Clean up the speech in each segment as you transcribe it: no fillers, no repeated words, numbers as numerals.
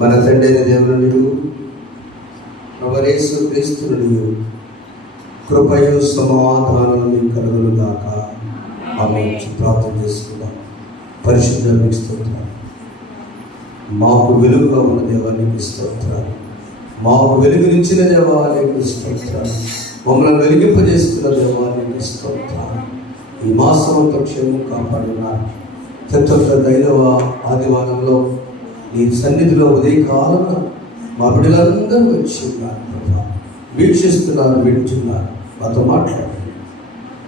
మన తండ్రి దేవుడు యేసు క్రీస్తునుడు కృపయు సమాధానం మీకు కలుగును గాక. ఆమేన్. ప్రార్థన చేసుకుందాం. పరిశుద్ధ మీకు స్తోత్రాలు. మాకు వెలుగుగా ఉన్న దేవానికి స్తోత్రాలు. మాకు వెలుగునిచ్చిన దేవానికి స్తోత్రాలు. మమ్మల్ని వెలిగింపజేస్తున్న దేవానికి స్తోత్రాలు. ఈ మాసమంతా క్షేమం కాపాడున్నారు. దైవ ఆదివారంలో నీ సన్నిధిలో ఉదయకాలంలో మా బిడ్డలందరూ వచ్చి ఉన్నారు, వీక్షిస్తున్నారు, వింటున్నారు. మాతో మాట్లాడండి.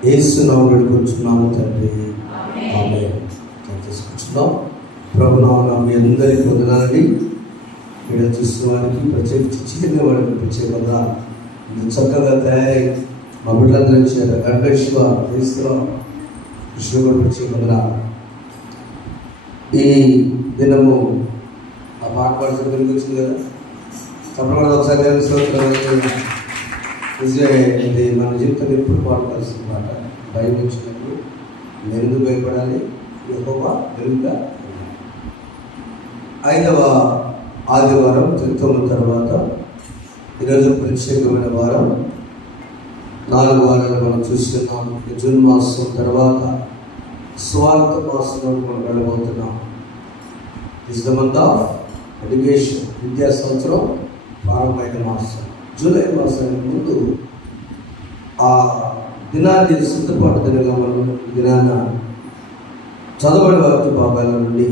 యేసు నామములో వేడుకొంచున్నాము తండ్రి. ఆమేన్. తీసుకొచ్చున్నాం. ప్రభు నామమున మీ అందరికీ వందనాలండి. వీడియో చూసిన వారికి ప్రత్యేకించి చిన్న వాడికి ప్రత్యేకంగా చక్కగా తయారై మా బిడ్డలందరూ వచ్చారు. గంటేశ్వ తీసుకురాం కృష్ణ కూడా ప్రత్యేకంగా ఈ దినము ఆ పాట పాడుతూ వచ్చింది కదా. తప్పకుండా ఒకసారి ఇది మన జీవితంలో ఎప్పుడు పాడుకోవాల్సిన పాట. భయం వచ్చినప్పుడు నేను ఎందుకు భయపడాలి, యెహోవా వెలుగుగా. 5వ ఆదివారం తీర్థము తర్వాత ఈరోజు ప్రత్యేకమైన వారం. 4 వారాలు మనం చూస్తున్నాం. జూన్ మాసం తర్వాత స్వార్థ మాసంలో మనం వెళ్ళబోతున్నాం. Is the month of education. విద్యా సంవత్సరం ప్రారంభమైన మాసం. జూలై మాసానికి ముందు ఆ దినాన్ని సిద్ధపాటు దినగా మనం దినాన్న చదవని వాక్య భాగాల నుండి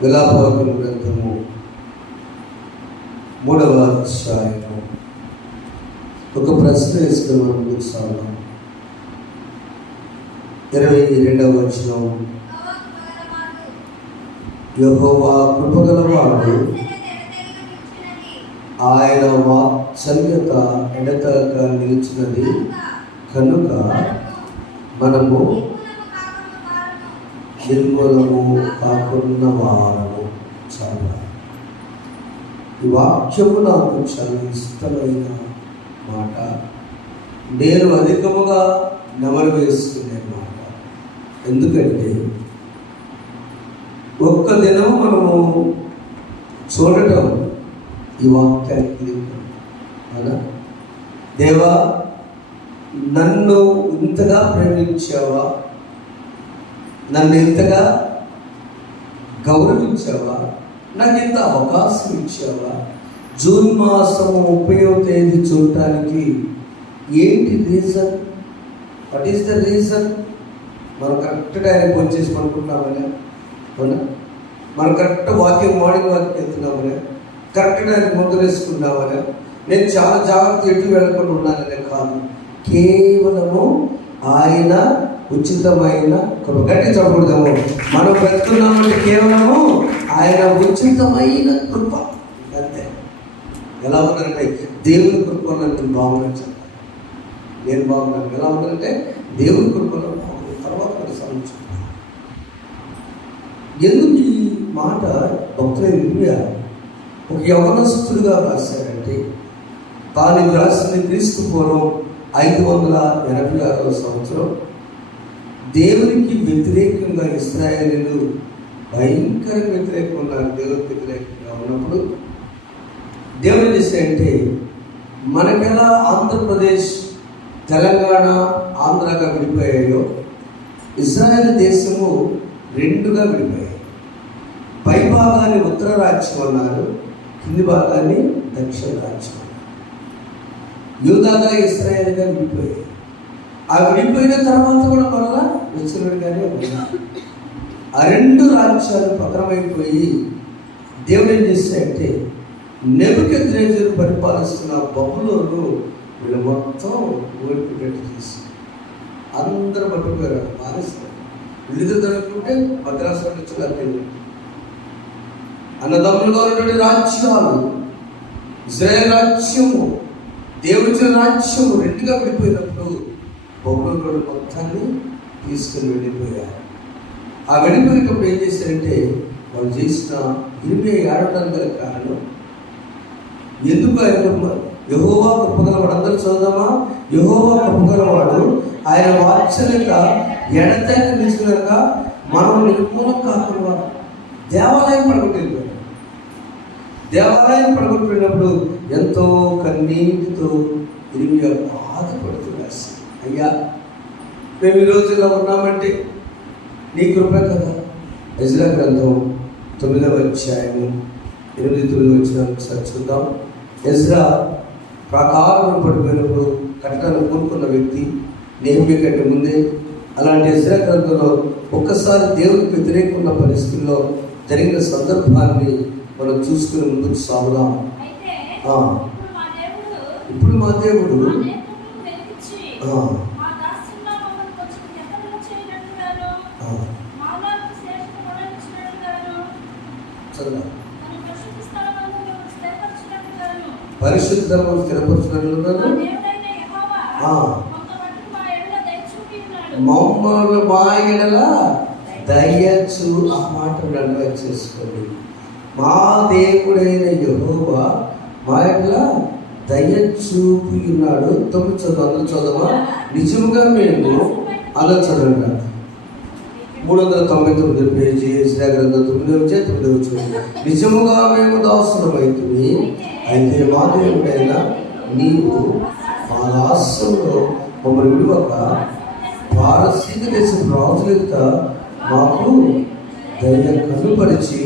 విలాపవాక్యం గ్రంథము 3వ అధ్యాయము ఒక ప్రశ్న వేసుకుని మనం ముందుకు సాగుతాం. 22వ వచనం, యెహోవా కృపగలవాడు, ఆయన వాత్సల్యత ఎడతెగక నిలిచినది కనుక మనము నిర్మూలము కాకున్న వారము. చాలా ఈ వాక్యము నాకు చాలా ఇష్టమైన మాట. నేను అధికముగా నెమరు వేసుకునే మాట. ఎందుకంటే ఒక్క దినం మనము చూడటం ఈ వాక్యానికి అలా, దేవా నన్ను ఇంతగా ప్రేమించావా, నన్ను ఇంతగా గౌరవించావా, నాకు ఇంత అవకాశం ఇచ్చావా, జూన్ మాసం 30వ తేదీ చూడటానికి ఏంటి reason? What is the reason? మనం కరెక్ట్ టైంకి వచ్చేసి అనుకుంటున్నామనే, అవునా? మనం కరెక్ట్ మార్నింగ్ వాకింగ్ వెళ్తున్నామనే, కరెక్ట్ టైంకి ముందు వేసుకున్నామనే, నేను చాలా జాగ్రత్త ఎటు వెళ్ళకుండా ఉన్నాననే కాదు. కేవలము ఆయన ఉచితమైన కృప. గట్టి చెప్పకూడదేమో. మనం బ్రతుకున్నామంటే కేవలము ఆయన ఉచితమైన కృప, అంతే. ఎలా ఉన్నారంటే దేవుని కృపలో నేను బాగున్నాను చెప్పాలి. నేను బాగున్నాను. ఎలా ఉన్నారంటే దేవుని కృపలో బాగున్నాను. తర్వాత కొనసాగించు. ఎందుకు ఈ మాట భక్తులైన ఇర్మియా ఒక యవనస్తుడిగా రాశారంటే, తాను రాసిన క్రీస్తు పూర్వం 586వ సంవత్సరం దేవునికి వ్యతిరేకంగా ఇశ్రాయేలీయులు భయంకర వ్యతిరేకంగా ఉన్నారు. దేవుడికి వ్యతిరేకంగా ఉన్నప్పుడు దేవుడు చేస్తే అంటే మనకెలా ఆంధ్రప్రదేశ్, తెలంగాణ, ఆంధ్రాగా విడిపోయాయో ఇజ్రాయెల్ దేశము రెండుగా విడిపోయాయి. పై భాగాన్ని ఉత్తర రాజ్యం అన్నారు, కింది భాగాన్ని దక్షిణ రాజ్యం అన్నారు. యూదాగా ఇశ్రాయేలుగా విడిపోయాయి. ఆ విడిపోయిన తర్వాత కూడా మరలా విచ్చలుడిగానే ఉన్నారు. ఆ రెండు రాజ్యాలు పతనమైపోయి దేవుడు ఏం చేశాడంటే నెబుకద్నెజరు పరిపాలిస్తున్న బబులోను వీళ్ళు మొత్తం ఓడిపోయేట్టు చేసి అందరూ పట్టుకుపోయారు. బాధిస్తారు విడుదల దొరకకుంటే భద్రాసనం నుంచి వెళ్ళి అన్నదమ్ములుగా ఉన్నటువంటి రాజ్యాలు, ఇశ్రాయేలు రాజ్యము, దేవుడి రాజ్యము రెండుగా విడిపోయినప్పుడు బబులోను మొత్తాన్ని తీసుకుని వెళ్ళిపోయారు. ఆ వెళ్ళిపోయినప్పుడు ఏం చేశారంటే వాళ్ళు చేసిన ఇరిమి ఏడవడం గల కారణం ఎందుకు ఆయన యెహోవా కృపగలవాడు. అందరూ చదువుదామా? యెహోవా కృపగలవాడు, ఆయన వాత్సల్యత ఎడతెగక నిలిచినక మనం నిర్మూలం కాకుండా దేవాలయం పడగొట్టిపోయాడు. దేవాలయం పడగొట్టినప్పుడు ఎంతో కన్నీటితో ఇరిమియా బాధపడుతున్నాడు. అయ్యా మేము ఈరోజు ఇలా ఉన్నామంటే నీ కృప కదా. ఎజ్రా గ్రంథం 9వ అధ్యాయము 8-9 వచ్చిన ఒకసారి చూద్దాం. ఎజ్రా ప్రాకారం పడిపోయినప్పుడు కట్టడాన్ని కోరుకున్న వ్యక్తి, నెహెమ్యా కంటే ముందే. అలాంటి ఎజ్రా గ్రంథంలో ఒక్కసారి దేవుడికి వ్యతిరేకమైన పరిస్థితుల్లో జరిగిన సందర్భాన్ని మనం చూసుకుని ముందుకు సాగుదాం. ఇప్పుడు మా దేవుడు పరిశుద్ధము స్థిరపరచినట్లుగాను మమ్మల్ని మా ఎడల దయచు. ఆ మాటను అన్వయం చేసుకోండి. మా దేవుడైన యెహోవా మా ఎడల దయచూపి ఉన్నాడు. 9 చదవమా? నిజముగా మేము అలా చదవండి. 399 పేజీ ఇశ్రాయేలు గ్రంథం 9వ అధ్యాయం. నిజముగా మేము దాసులమైతిమి, అయితే మా దేవుడైన నీవు మా దాస్యంలో మమ్మల్ని విడువక పారసీక దేశం రాజులెత్త మాకు దయ కనుపరిచి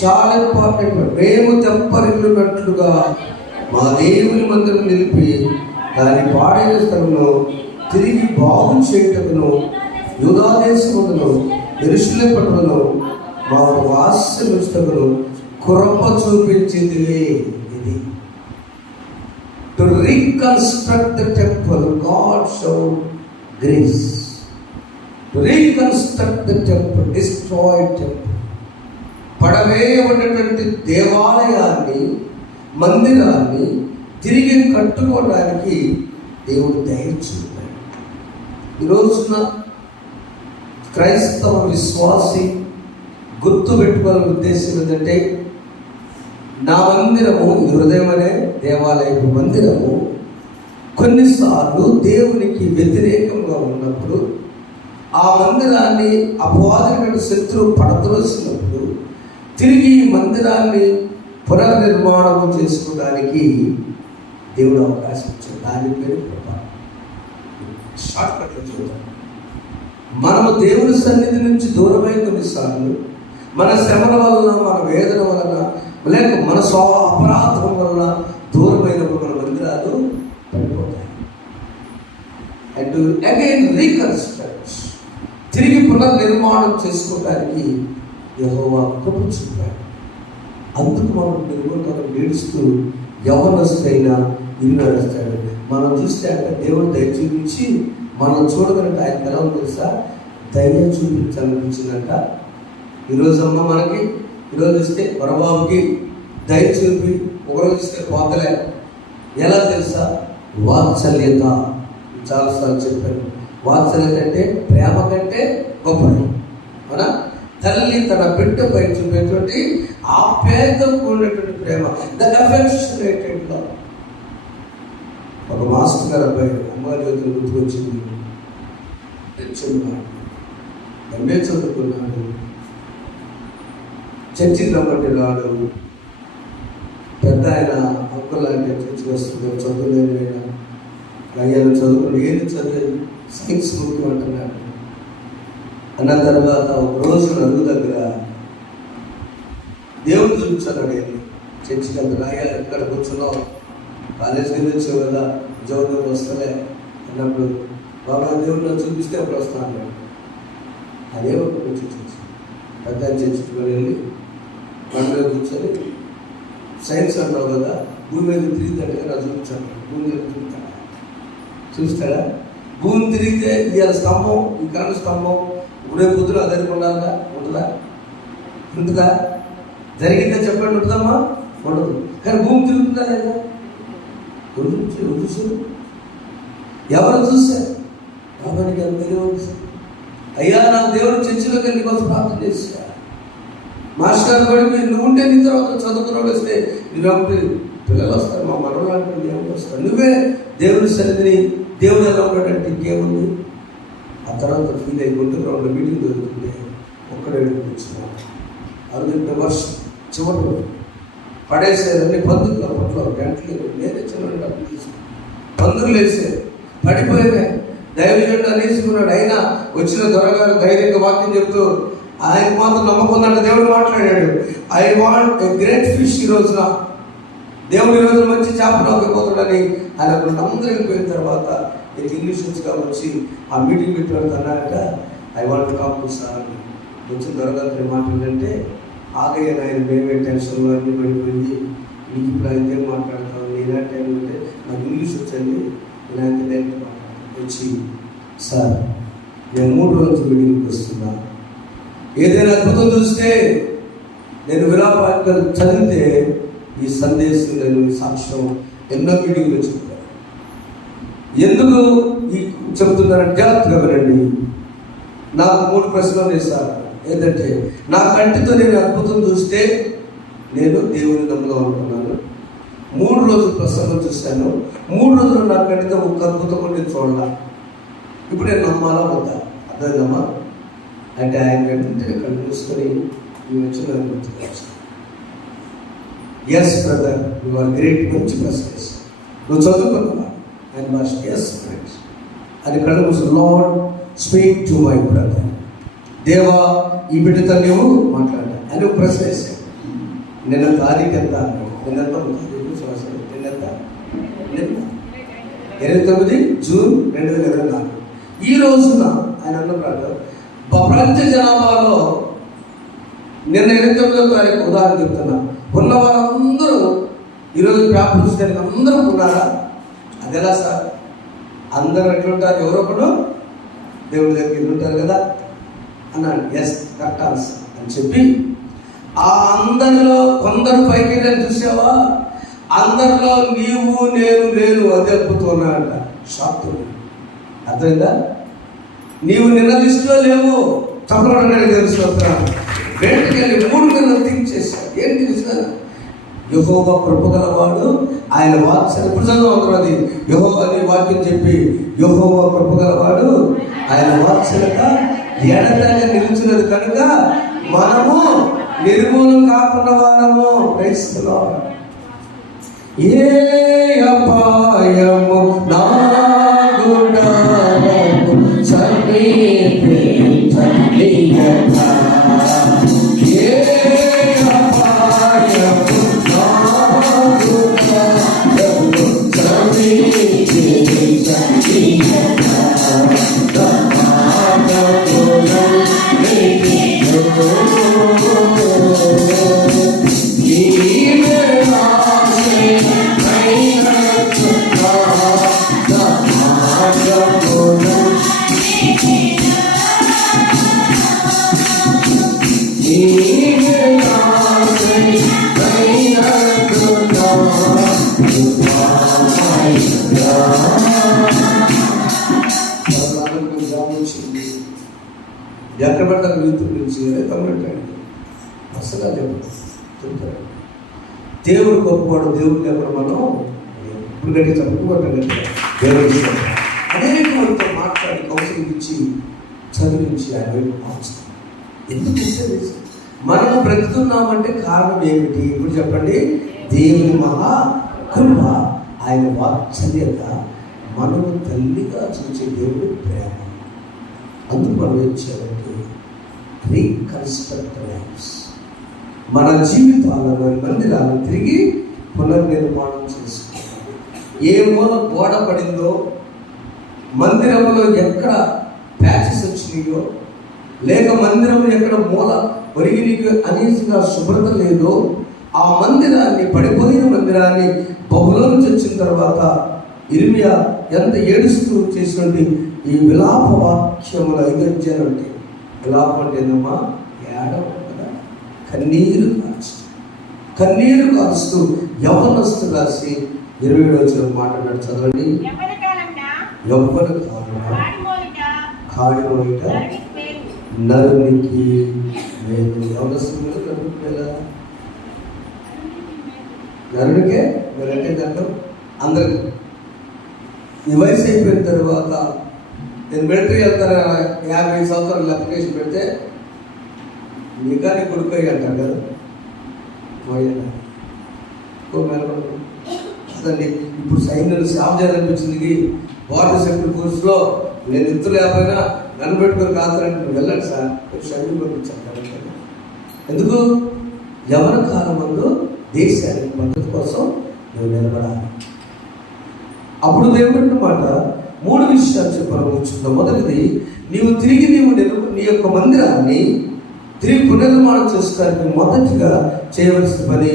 చాలా ఇంపార్టెంట్. మేము తెప్పరిల్లున్నట్లుగా మా దేవుని మందిరం నిలిపి దాని పాడైన స్థలంలో తిరిగి బాగు చేయటకును యూదా దేశమును యెరూషలేము పట్టణమును మా వాస్యమును కృప చూపించిందిలే. ఇది to reconstruct the temple God showed grace. To reconstruct the temple, destroyed temple. పడవేయబడినటువంటి దేవాలయాన్ని, మందిరాన్ని తిరిగి కట్టుకోవడానికి దేవుడు దయ చూపాడు. ఈ రోజున క్రైస్తవ విశ్వాసి గుర్తు పెట్టుకోవాలని ఉద్దేశం ఏంటంటే, నా మందిరము, హృదయం అనే దేవాలయపు మందిరము కొన్నిసార్లు దేవునికి వ్యతిరేకంగా ఉన్నప్పుడు, ఆ మందిరాన్ని అపవాదమైన శత్రువు పడద్రోసినప్పుడు తిరిగి ఈ మందిరాన్ని పునర్నిర్మాణం చేసుకోవడానికి దేవుడు అవకాశం ఇచ్చాడు. దాని పేరు కృప. షార్ట్కట్లో చూద్దాం. మనము దేవుని సన్నిధి నుంచి దూరమై కొన్నిసార్లు మన శ్రమల వలన, మన వేదన వలన, లేక మన అపరాధం వలన దూరమైనప్పుడు మన మందిరాలు పడిపోతాయి. అండ్ అగైన్ రీకన్స్ట్రక్ట్, తిరిగి పునర్నిర్మాణం చేసుకోవడానికి యెహోవా కృప చూపాడు. అందుకు మనం నిర్మూలన ఏడుస్తూ యవ్వనస్తులైనా ఇల్లు నడుస్తాడు. మనం చూస్తే అంటే దేవుడు దయ చూపించి మనం చూడగలంటే ఆయన ఎలా ఉంది తెలుసా? దయ చూపించాలనిపించిందంట. ఈరోజు అమ్మ మనకి, ఈరోజు ఇస్తే వరబాబుకి దయ చూపి, ఒకరోజు ఇస్తే పోతలే. ఎలా తెలుసా? వాత్సల్యత. చాలాసార్లు చెప్పాను. వాత్సల్యత అంటే ప్రేమ కంటే గొప్పది. అవునా? తల్లి తన బిడ్డపై చూపేటువంటి ఆప్యాయతతో కూడినటువంటి ప్రేమ, ద అఫెక్షనేటెడ్ లవ్. ఒక మాస్టర్ గారు అబ్బాయి అమ్మగారి జ్యోతిని గుర్తుకొచ్చింది. ఎంఏ చదువుకున్నాడు. చర్చికి రమ్మంటే రాడు. పెద్ద ఆయన అంకుల్ అంటే చర్చికి వస్తుంది, చదువులేని ఆయన అయ్యాను చదువుకుని ఏది చదివేది సైన్స్ ముఖ్యం అంటున్నాడు. అన్న తర్వాత ఒక రోజు నలుగు దగ్గర దేవుడు చూపించాడు. చర్చికి అంత రాయాలి, ఎక్కడ కూర్చున్నావు, కాలేజీకి వెళ్ళి వచ్చావు కదా, ఉద్యోగం వస్తలే అన్నప్పుడు బాబా దేవుడు చూపిస్తే అప్పుడు వస్తాను. అదే ఒక చర్చి పెద్ద చర్చికి వెళ్ళి పండుగ కూర్చొని సైన్స్ అన్నావు కదా, భూమి మీద తిరిగితే నా చూపించాను. భూమి మీద చూస్తాడా? భూమి తిరిగితే ఇవాళ స్తంభం, ఈ కరెంట్ స్తంభం ఇప్పుడే పొద్దున అదే ఉండాలా? ఉంటుందా? ఉంటుందా? జరిగిందా చెప్పండి? ఉంటుందమ్మా? ఉండదు. కానీ భూమి తిరుగుతుందా లేదా? చూసారు. ఎవరు చూశారు? బాబానికి ఎంత తెలియదు. అయ్యా నాకు దేవుడు చర్చిలోకి వెళ్ళి కోసం ప్రార్థన చేశా. మాస్టర్ కూడా నువ్వు ఉంటే నీ తర్వాత చదువుకున్నాడు వస్తే నువ్వు పిల్లలు వస్తారు, మా మనవలు అంటే దేవుడు వస్తారు. నువ్వే దేవుడి సన్నిధిని దేవుడు ఎలా ఉన్నాడంటే ఇంకేముంది. ఆ తర్వాత ఫీల్ అయ్యి గుంటూరులో మీటింగ్ జరుగుతుంది. ఒక్కడే వచ్చిన అందుకంటే వర్షం చివరి పడేసేదన్నీ పందులు అప్పట్లో గంటలు నేనే చిన్న డబ్బులు తీసుకుని పందులు వేసేది పడిపోయినాయి. దైవజనుడు అనేసుకున్నాడు. అయినా వచ్చిన దొరగారు ధైర్యంగా వాక్యం చెప్తూ ఆయనకు మాత్రం నమ్మకం ఉందంటే దేవుడు మాట్లాడాడు. I want a great fish. ఈ రోజున దేవుడు ఈ రోజున మంచి చేపలు అవ్వకపోతాడని ఆయన అందరూ వెళ్ళిపోయిన తర్వాత ఇంగ్లీష్ వచ్చుగా వచ్చి ఆ మీటింగ్ పెట్టుకోవడం అన్నారట. I want talk to sir. వచ్చిన దొరగారు మాట్లాడంటే ఆగయ్య ఆయన మేమే టెన్షన్లో అన్నీ పడిపోయి నీకు ఇప్పుడు అయితే మాట్లాడతాను. నేనా టైం అంటే నాకు ఇంగ్లీష్ వచ్చండి, నేనైతే డైరెక్ట్ మాట్లాడతాను. వచ్చి సార్ నేను 3 రోజులు మీటింగ్కి వస్తున్నా, ఏదైనా అద్భుతం చూస్తే నేను విలాపాలు చదివితే ఈ సందేశం నేను సాక్ష్యం ఎన్నో మీటింగ్లో చెప్తాను. ఎందుకు ఈ చెబుతున్నారంటే జాగ్రత్తగా వినండి. నాకు 3 ప్రశ్నలు వేశారు. ఏంటంటే నా కంటితో నేను అద్భుతం చూస్తే నేను దేవుని నమ్మగా ఉంటున్నాను. 3 రోజులు ప్రసంగం చూశాను. 3 రోజులు నా కంటితో ఒక అద్భుతం కూడా నేను చూడాల. ఇప్పుడు నేను నమ్మాలా వద్దా? అర్థమైందమ్మా? అంటే ఆయన కంటే కళ్ళు మూసుకొని నేను వచ్చిన గుర్తుకొచ్చాను. Yes brother, you are great. మంచి ప్రశ్న నువ్వు చదువుకున్నావా? అండ్ మాస్టర్ ఎస్ ఫ్రెండ్స్ అని కళ్ళు మూసు. Lord speak to my brother. దేవా ఈ బిడ్డతో నువ్వు మాట్లాడా అని ఒక ప్రశ్న వేసాను. నిన్న తారీఖు ఎంత అన్నాడు? నిన్నెంత 29 జూన్ 2024. ఈ రోజున ఆయన అన్న ప్రకారం ప్రపంచ జనాభాలో నిన్న 29వ తారీఖు ఉదాహరణ చెప్తున్నా, ఉన్న వారందరూ ఈరోజు పేపర్ చూస్తే అందరూ ఉన్నారా? అది ఎలా సార్? అందరూ ఎట్లుంటారు? ఎవరో ఒకడు దేవుడి దగ్గర ఉంటారు కదా అన్నాడు. ఎస్ కరెక్ట్ ఆన్సర్ అని చెప్పి ఆ అందరిలో కొందరు పైకి వెళ్ళని చూసావా? అందరిలో నీవు నేను లేను. అది అద్భుతున్నాడ. షాక్. అర్థమైందా? నీవు నిన్న లిస్టులో లేవు. తప్పకుండా తెలుసుకుంటున్నాను. వెంటనే 3 గంటలు థింక్ చేశాను. ఏంటి తెలుసు? యెహోవా కృపగలవాడు, ఆయన వాత్సల్యం. ఇప్పుడు చదువు అది యెహోవా అని వాక్యం చెప్పి యెహోవా కృపగలవాడు, ఆయన వాత్సల్యత ఎడతెగక నిలిచినది కనుక మనము నిర్మూలం కాకుండా వారము. క్రైస్తవులు ఏ అపాయము నా గుడారము సమీపించనీయక, ఏ అపాయము నా గుడారము సమీపించనీయక. ఎక్కడ పడ్డారు వీధుల నుంచి అసలు చెప్తారు. దేవుడు గొప్పవాడు. దేవుడు లేకుండా మనం ఇప్పుడు గట్టి చదువుకోవటం దేవుడు అనేక మందితో మాట్లాడి కౌన్సిలింగ్ ఇచ్చి చదివించి ఆయన వైపు మార్చుతాం. ఎందుకు మనము బ్రతుకున్నామంటే కారణం ఏమిటి? ఇప్పుడు చెప్పండి. దేవుని మహా కృప, ఆయన వాత్సల్యత, మనము తల్లిగా చూసే దేవుడి ప్రేమ. అందుకు మనం ఇచ్చారంటే రీకన్స్ట్రక్ట్ లైఫ్స్, మన జీవితాలను మందిరాలను తిరిగి పునర్నిర్మాణం చేసుకుంటాం. ఏ మూల గోడ పడిందో, మందిరంలో ఎక్కడ ప్యాచెస్ వచ్చినాయో, లేక మందిరం ఎక్కడ మూల ఒరిగినికి అనేసిగా శుభ్రత లేదో, ఆ మందిరాన్ని, పడిపోయిన మందిరాన్ని బబులోను నుంచి వచ్చిన తర్వాత ఇర్మియా ఎంత ఏడుస్తూ చేసినట్టు ఈ విలాప వాక్యములు 5 అధ్యాయాలు ఉంటాయి. విలాపం అంటే ఏందమ్మా? ఏడవ కదా, కన్నీరు కారుస్తూ యవ్వనస్తు రాసి 27 వచ్చిన మాట్లాడాడు. చదవండి. యవ్వన కాడి మోయిట నరునికి లేదు. యవ్వనస్తులు నరునికి మేలా? నరునికే మీరంటే దాంట్లో అందరికి. ఈ వయసు అయిపోయిన తర్వాత నేను మిలిటరీ వెళ్తాను, 50 సంవత్సరాలు అప్లికేషన్ పెడితే ఇంకా నీ కొడుకు అంటారు కదా, అదండి. ఇప్పుడు సైన్యంలో సేవ చేయాలనిపించింది, బార్డర్ సెక్యూరిటీ ఫోర్స్లో నేను ఎత్తు లేకపోయినా నన్ను పెట్టుకొని కాదురంటే నువ్వు వెళ్ళండి సార్, సైన్యం పంపించాను. ఎందుకు? యవన కాలం ముందు దేశానికి మద్దతు కోసం నువ్వు నిలబడాలి. అప్పుడు దేవుడి మాట 3 విషయాలు చెప్పాలనుకుంటున్నావు. మొదటిది, నీవు నీ యొక్క మందిరాన్ని తిరిగి పునర్నిర్మాణం చేసుకోవడానికి మొదటిగా చేయవలసిన పని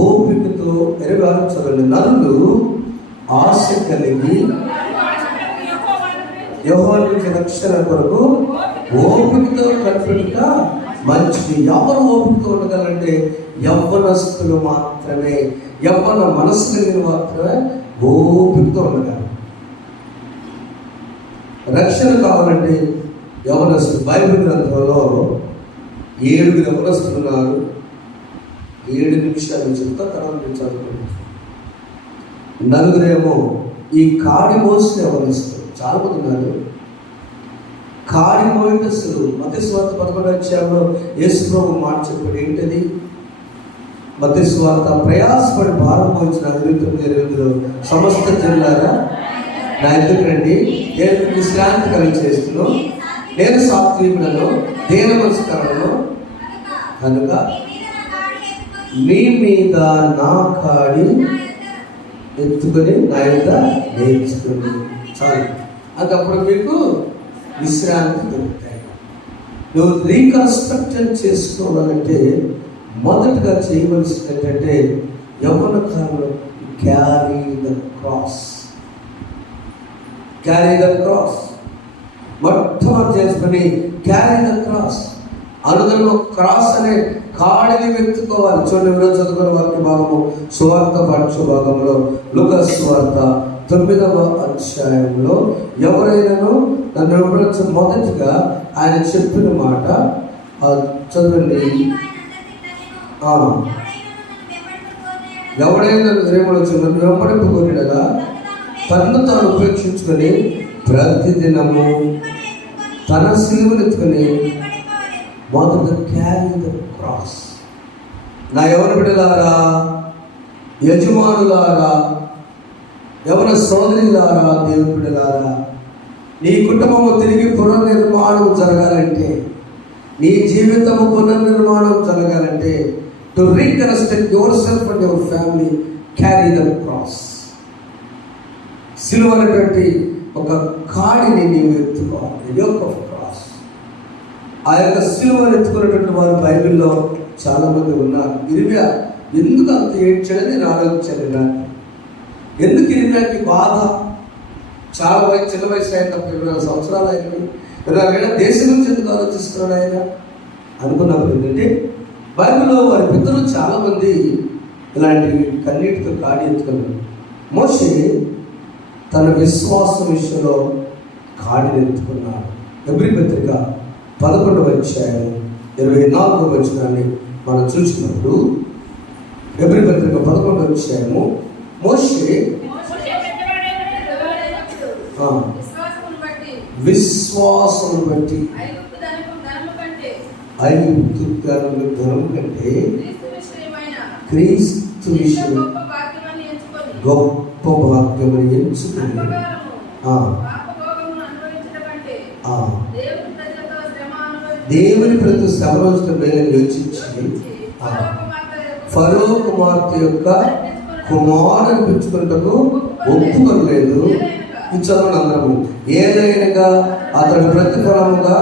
ఓపికతో ఎరగాల్చగలరు. నరులు ఆశ కలిగి యెహోవా నుంచి రక్షణ కొరకు ఓపికతో కనిపెట్టుట మంచిది. ఎవరు ఓపికతో ఉండగలంటే యవ్వనస్తులు మాత్రమే, యవ్వన మనస్సు కలిగిన మాత్రమే ఓపికతో ఉండగలరు. రక్షణ కావాలంటే యవ్వనస్తులు. బైబిల్ గ్రంథంలో 7 యవ్వనస్తులు ఉన్నారు. 7 నిమిషాలు చెప్తా, తర్వాత నేను చదువుకుంటాను. 4 ఈ కాడి మోసిన యవ్వనస్తులు. చాలా మంది ఉన్నారు కాడి మోయినస్తులు. మత్తయి సువార్త 11వ అధ్యాయంలో యేసు ప్రభు మాట చెప్పాడు. ఏంటది? మత్తయి సువార్త, ప్రయాసపడి భారం మోయించిన 29:8 సమస్త జనులారా నా ఎదురు రండి, నేను విశ్రాంతి కలిగి చేస్తున్నాను, నేను సాత్వికులను, దీన మనస్కరులను కనుక మీ మీద నా కాడి ఎత్తుకొని నా యొక్క నేర్చుకోండి. చాలు, అదప్పుడు మీకు విశ్రాంతి దొరుకుతాయి. నువ్వు రీకన్స్ట్రక్షన్ చేసుకోవాలంటే మొదటగా చేయవలసింది ఏంటంటే యవ్వన కాలంలో క్యారీ ద క్రాస్. మొట్టమొదటి చేసుకుని క్యారీ ద క్రాస్. అనుదినము క్రాస్ అనే కాడిని వెతుక్కోవాలి. చూడండి, ఈరోజు చదువుకున్న వాక్య భాగము సువార్త పాఠ్య భాగంలో లూకా సువార్త 9వ అధ్యాయంలో ఎవరైనాను నన్ను వెంబడించ మొదటిగా ఆయన చెప్పిన మాట చదవండి. ఎవడైనా నన్ను వెంబడింపగోరినగా తన్ను తాను ఉపేక్షించుకొని ప్రతిదినము తన సిలువనెత్తుకొని మొదట క్యారీ ద క్రాస్. నా ఎవరి బిడ్డలారా, యజమానులారా, ఎవరి సోదరులారా, దేవుని బిడ్డలారా, నీ కుటుంబము తిరిగి పునర్నిర్మాణం జరగాలంటే, నీ జీవితము పునర్నిర్మాణం జరగాలంటే, to reconstruct your self and your family, carry the cross. సిలువను పెట్టి ఒక కాడిని నీవు ఎత్తుకోవాలి. Yoke of cross. ఆ యొక్క సిలువను ఎత్తుకున్నటువంటి వారు బైబిల్లో చాలా మంది ఉన్నారు. ఇర్మియా ఎందుకు అంత ఏడ్చాడని నేను ఆలోచించాను. ఎందుకు ఇర్మియాకి బాధ? చాలా చిన్న వయసు అయిన 24 సంవత్సరాలు అయింది. 24 దేశం నుంచి ఎందుకు ఆలోచిస్తున్నాడు ఆయన అనుకున్నప్పుడు ఏంటంటే, బైబిల్లో వారి పితరులు చాలా మంది ఇలాంటి కన్నీటితో కాడి ఎత్తుకున్నారు. మోషే తన విశ్వాసం విషయంలో కాడిని ఎత్తుకున్నాడు. హెబ్రీ పత్రిక 11వ అధ్యాయం 24వ వచనాన్ని మనం చూసినప్పుడు, హెబ్రీ పత్రిక 11వ అధ్యాయము, మోషే విశ్వాసమును బట్టి ఐగుప్తు ధనం కంటే క్రీస్తు విషయం గొప్ప భాగ్యమని ఎంచుకుని దేవుని ప్రతి శ్రమను మేలు యోచించి ఫరో కుమార్తె యొక్క కుమారుని పిలుచుకుంటకు ఒప్పుకోలేదు. ఇచ్చమని అందరము ఏదైనా అతడు ప్రతిఫలముగా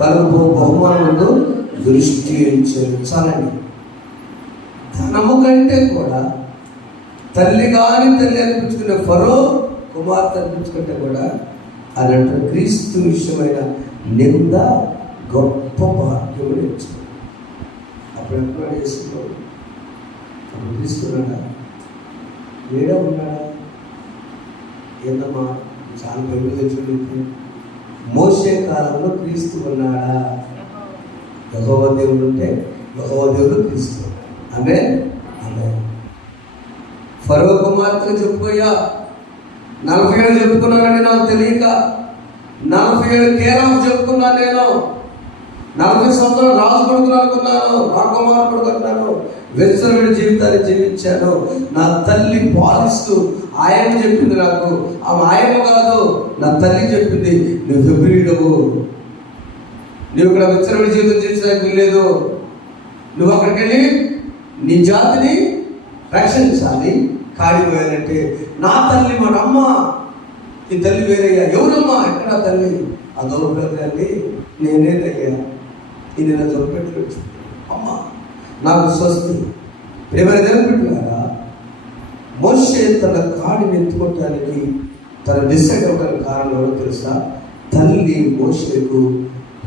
కలుగు బహుమానములు దృష్టి చాలండి. ధనము కంటే కూడా తల్లి అనిపించుకునే ఫరో కుమార్తె అనిపించుకుంటే కూడా అలాంటి క్రీస్తు విషయమైన నింద గొప్ప భాగ్యము నేర్చుకున్నాడు. అప్పుడు ఎప్పుడు చేసుకున్నాడు? అప్పుడు తీసుకున్నాడా? ఏడా ఉన్నాడా? ఏందమ్మా చాలా బైబిల్ తెచ్చుకుంటే మోషే కాలంలో క్రీస్తు ఉన్నాడా? యెహోవా దేవుడు ఉంటే యెహోవా దేవుడు క్రీస్తు. అదే ఫరో కుమార్తె చెప్పుకోయా 40 ఏళ్ళు చెప్పుకున్నానండి, నాకు తెలియక 40 ఏళ్ళు కేరాఫ్ చెప్పుకున్నాను. నేను 40 సంవత్సరాలు రాజు కొడుకులు అనుకున్నాను, రాకుమారు కొడుకు అన్నాను. వెచ్చని జీవితాన్ని జీవించాను. నా తల్లి పాలిస్తూ ఆయన చెప్పింది నాకు, ఆమె ఆయన కాదు నా తల్లి చెప్పింది, నువ్వు హెబ్రీయుడవు, నువ్వు ఇక్కడ వెచ్చని జీవితం జీవించడానికి వీల్లేదు, నువ్వు అక్కడికి వెళ్ళి నీ జాతిని రక్షించాలి. కాడిపోయానంటే నా తల్లి మాట, అమ్మ నీ తల్లి వేరయ్యా, ఎవరమ్మా ఎక్కడ తల్లి? అదోపల్లి నేనేనయ్యా, ఇది నా దొరకట్లు అమ్మ నాకు స్వస్తి. ప్రేమైన దేవుడులారా, మోషే తన కాడిని ఎత్తుకోవటానికి తన డిసైడ్ అవ్వడానికి కారణం ఎవరో తెలుసా? తల్లి మోషేకు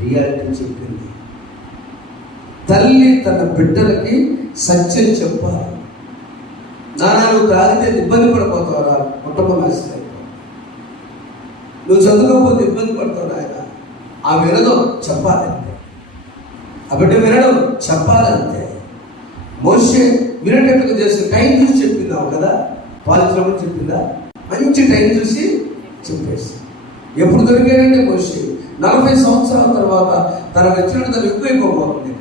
రియాలిటీ చెప్పింది. తల్లి తన బిడ్డలకి సత్యం చెప్పాలి. నాన్న నువ్వు తాగితే ఇబ్బంది పడిపోతావరా, మొట్టమొదటి నువ్వు చదువుకోకపోతే ఇబ్బంది పడతావు ఆయన. ఆ వినడం చెప్పాలంతే, ఆ బిడ్డ వినడం చెప్పాలంతే. మోషే వినేటట్టుగా చేసి టైం చూసి చెప్పిందావు కదా, పాలించినప్పుడు చెప్పిందా? మంచి టైం చూసి చెప్పేసి. ఎప్పుడు దొరికాడంటే మోషే 40 సంవత్సరాల తర్వాత తన వెచ్చడం తను ఎక్కువైపోతుంది.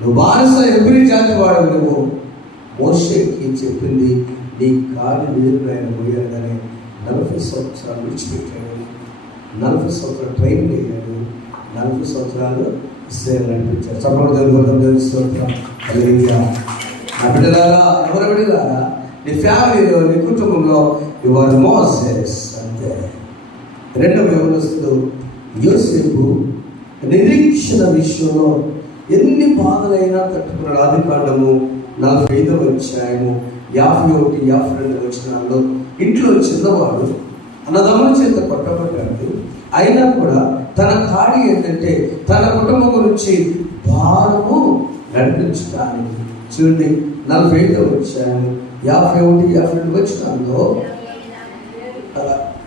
నువ్వు బానిస ఎబ్రీ జాతి వాడు, నువ్వు మోషేకి చెప్పింది నీ కాడి వేరు ఆయన పోయాడు. కానీ 40 సంవత్సరాలు విడిచిపెట్టాడు, 40 సంవత్సరాలు ట్రైన్ అయ్యాడు, 40 సంవత్సరాలు ఇస్రాయేల్ నడిపించాడు. చప్పట్లు నా బిడ్డలారా, ఎవరి బిడ్డలారా, నీ ఫ్యామిలీలో నీ కుటుంబంలో ఇవాళ మోసెస్ అంతే. రెండవ యవనస్తుడు యోసేపు నిరీక్షణ విషయంలో ఎన్ని బాధలైనా తట్టుకున్నాడు. ఆదికాండము 45వ అధ్యాయము 51, 52 వచనాల్లో ఇంట్లో చిన్నవాడు అన్నదమ్ముల చేత కొట్టబడ్డాడు. అయినా కూడా తన కాడి ఏంటంటే తన కుటుంబం గురించి భారము నడిపించడానికి. చూడండి 45వ అధ్యాయం 51, 52 వచనాల్లో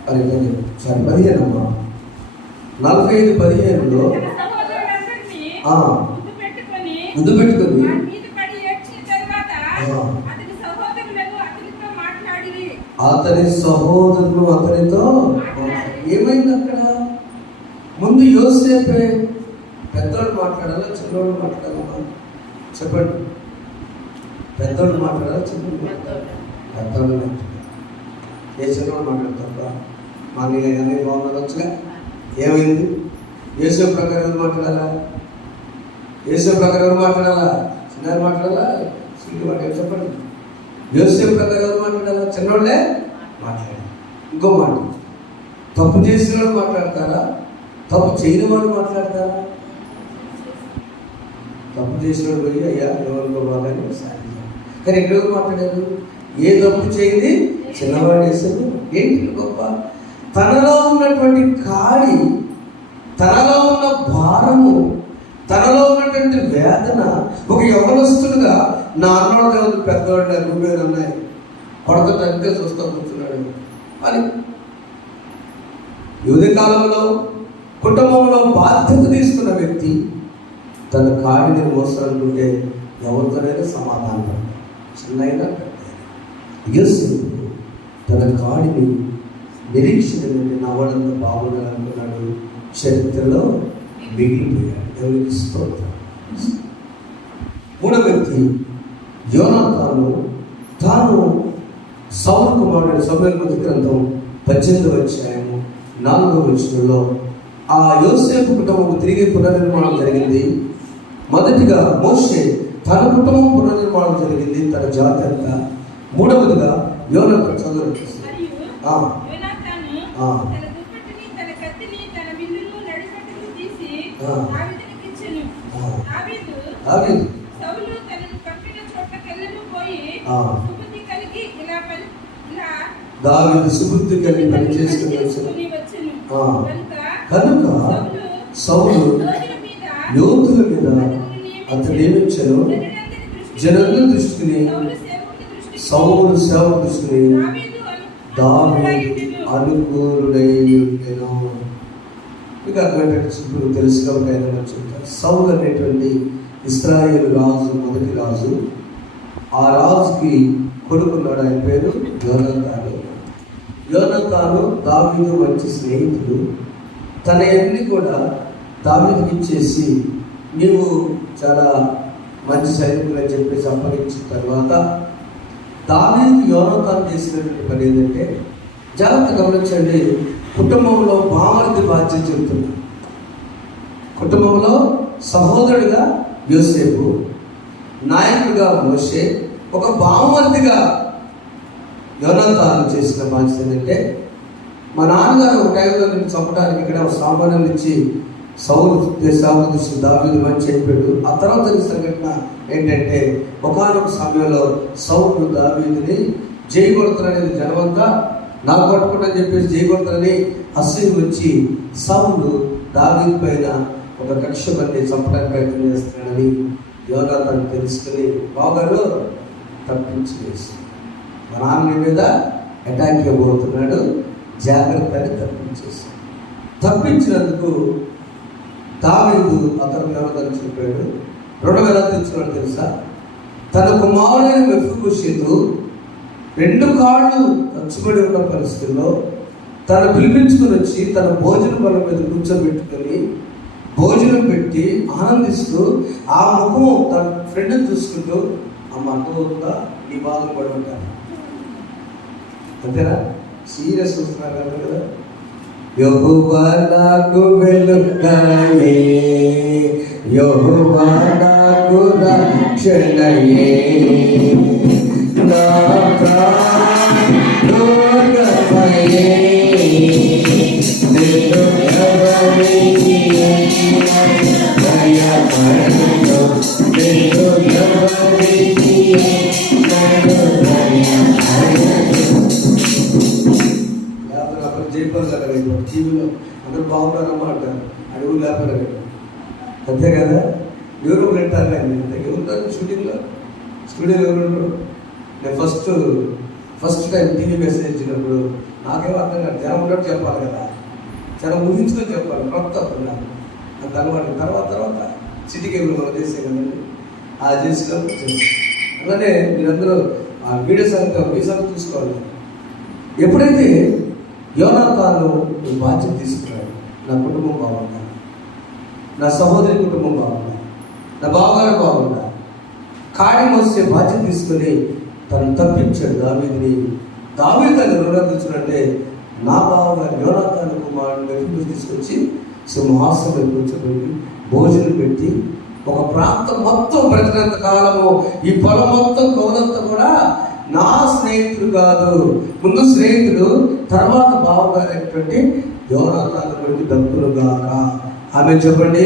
15 45-15లో ముందు పెట్టుకుని అతని సహోదరులు అతనితో ఏమైంది అక్కడ? ముందు యోసేపే పెద్దోడు మాట్లాడాలా చిన్నోడు మాట్లాడాలా? చెప్పండి. పెద్దోడు మాట్లాడాలా చిన్నోడు మాట్లాడాలి? పెద్దోడు ఏ చిన్నోడు మాట్లాడతారా? మా అన్నీ బాగుండొచ్చుగా. ఏమైంది? యోసేపు ప్రకారం ఎవరు మాట్లాడాలా? యోసేపు ప్రకారం ఎవరు మాట్లాడాలా? చిన్న మాట్లాడాలా? సీటు మాట్లాడాలి? చెప్పండి. యోసేపు ప్రకారం ఎవరు మాట్లాడాలా? చిన్నోళ్ళే మాట్లాడాలి. ఇంకో మాట, తప్పు చేసిన వాడు మాట్లాడతారా? తప్పు చేయని వాడు మాట్లాడతారా? తప్పు చేసిన వాడు పోయి అయ్యా ఎవరికోవాలని సాధించారు. కానీ ఎక్కడ మాట్లాడారు? ఏ తప్పు చేయింది చిన్నవాడు చేశారు. ఏంటి గొప్ప? తనలో ఉన్నటువంటి కాడి, తనలో ఉన్న భారము, తనలో ఉన్నటువంటి వేదన ఒక యవనస్తుడుగా నా అన్నోడు దేవుడు పెద్దవాడు రూపాయలు ఉన్నాయి కొడతంటే చూస్తూ కూర్చున్నాడు అని. యువతి కాలంలో కుటుంబంలో బాధ్యత తీసుకున్న వ్యక్తి తన కాడిని మోసాలనుకుంటే ఎవరితోనైనా సమాధానం పడతాడు, చిన్నైనా పెద్దయినా. తన కాడిని నిరీక్షణ నుండి నవ్వడంతో బాగుండాలనుకున్నాడు, చరిత్రలో మిగిలిపోయాడు. దేవునికి స్తోత్రం. మూడవ వ్యక్తి యోనాతాను. తాను సౌలు కుమారుడు. సమూయేలు మొదటి గ్రంథం 18వ అధ్యాయము 4వ వచనంలో ఆ యోసేపు కుటుంబం తిరిగి పునర్నిర్మాణం జరిగింది. మొదటిగా మోషే తన కుటుంబం పునర్నిర్మాణం జరిగింది, తన జాతి అంతా. మూడవదిగా యోనాతాను. చదువు. దావీదు సుబుద్ధి కలిగి పని చేసుకుని కనుక సౌలు యోధుల మీద అతడు ఏమిచ్చాను, జనుల దృష్టిని, సౌలు సేవ దృష్టిని దావీదు అనుకూలుడై ఉండెను. మీకు అర్థమైనట్టు ఇప్పుడు తెలుసు కాబట్టి ఆయన చెప్తారు. సౌలు అనేటువంటి ఇశ్రాయేలు రాజు, మొదటి రాజు. ఆ రాజుకి కొడుకున్నాడు, ఆయన పేరు యోనాతాను. యోనాతాను దావీదు మంచి స్నేహితుడు. తన అన్ని కూడా దావీదుకి ఇచ్చేసి నీవు చాలా మంచి సైనికులు అని చెప్పేసి అప్పగించిన తర్వాత దావీదు యోనాతాను చేసినటువంటి పని ఏంటంటే, జాగ్రత్త గమనించండి, కుటుంబంలో బామర్ది బాధ్యత చెబుతున్నా. కుటుంబంలో సహోదరుడిగా యోసేపు, నాయకుడిగా మోషే, ఒక బామర్దిగా యోనాతాను చేసిన బాధ్యత ఏంటంటే, మా నాన్నగారు ఒక టైంలో నేను చంపడానికి ఇక్కడ సామాన్యులు ఇచ్చి సౌలు దృష్టి దావీదు మంచి చెప్పాడు. ఆ తర్వాత సంఘటన ఏంటంటే, ఒకానొక సమయంలో సౌలు దావీదుని జయగొడతారనేది జనమంతా నాకు పట్టుకుంటని చెప్పేసి జయగొడతారని అసలు వచ్చి సౌలు దావీదు పైన ఒక కక్ష బండి చంపడానికి ప్రయత్నం చేస్తున్నాడని యోనాతాను తెలుసుకుని బావగారు తప్పించి వేసి మా నాన్న మీద అటాక్ ఇవ్వబోతున్నాడు, జాగ్రత్త అని తప్పించేసి తప్పించినందుకు దావీదు అతను యోనాతాను చెప్పాడు. 2 తెచ్చుకున్నాడు తెలుసా. తన కుమారుడైన మెఫీబోషెతు 2 కాళ్ళు ఖర్చుబడి ఉన్న పరిస్థితుల్లో తను పిలిపించుకుని వచ్చి తన భోజన బల మీద కూర్చోబెట్టుకొని భోజనం పెట్టి ఆనందిస్తూ ఆ ముఖము తన ఫ్రెండ్ని చూసుకుంటూ అమ్మ అర్థమవుతుందా, నీ బాధలు పడి ఉంటాను అంతేనా, సీరియస్ వస్తున్నారు కదా. యెహోవా నాకు వెలుగాయే, యెహోవా నాకు రక్షణయే, నా ప్రాణోగమయే, నిన్ను ఎవరికి భయపడను, నిన్ను ఎవరికి జైపడలేదు. టీవీలో అందరూ బాగున్నారమ్మా అంటారు, అడుగులు లేపలేదు. అంతే కదా. ఎవరు వింటారు కానీ ఎవరుంటారు షూటింగ్లో, స్టూడియోలో ఎవరు? నేను ఫస్ట్ టైం టీవీ మెసేజ్ ఇచ్చినప్పుడు నాకేమో అర్థం కాదు. జనం ఉన్నట్టు చెప్పాలి కదా, చాలా ఊహించుకొని చెప్పాలి. కొత్త నాకు అంత అలవాటు. తర్వాత సిటీకి వెళ్ళి మనం చేసే కదండి, ఆ చేసినప్పుడు అలానే మీరందరూ ఆ వీడియో సంగతి మీ సంగతి చూసుకోవాలి. ఎప్పుడైతే యోనాతాను బాధ్యత తీసుకున్నాడు, నా కుటుంబం బాగుందా, నా సహోదరి కుటుంబం బాగుందా, నా బావగారు బాగుందా, కాడి మోసే బాధ్యత తీసుకుని తను తప్పించాడు దావీదుని. దావీదు తను రుణించుకుంటే నా బావగారు యోనాతాను కుమారుడు మెఫీబోషెతు తీసుకొచ్చి సింహాసనం కూర్చోబెట్టి భోజనం పెట్టి ఒక ప్రాంతం మొత్తం బ్రతికినంత కాలము ఈ పొలం మొత్తం కోదంతా కూడా నా స్నేహితుడు కాదు, ముందు స్నేహితుడు, తర్వాత బావగారైనటువంటి యోనాతాను నుండి దక్కులుగాక. ఆమె చెప్పండి,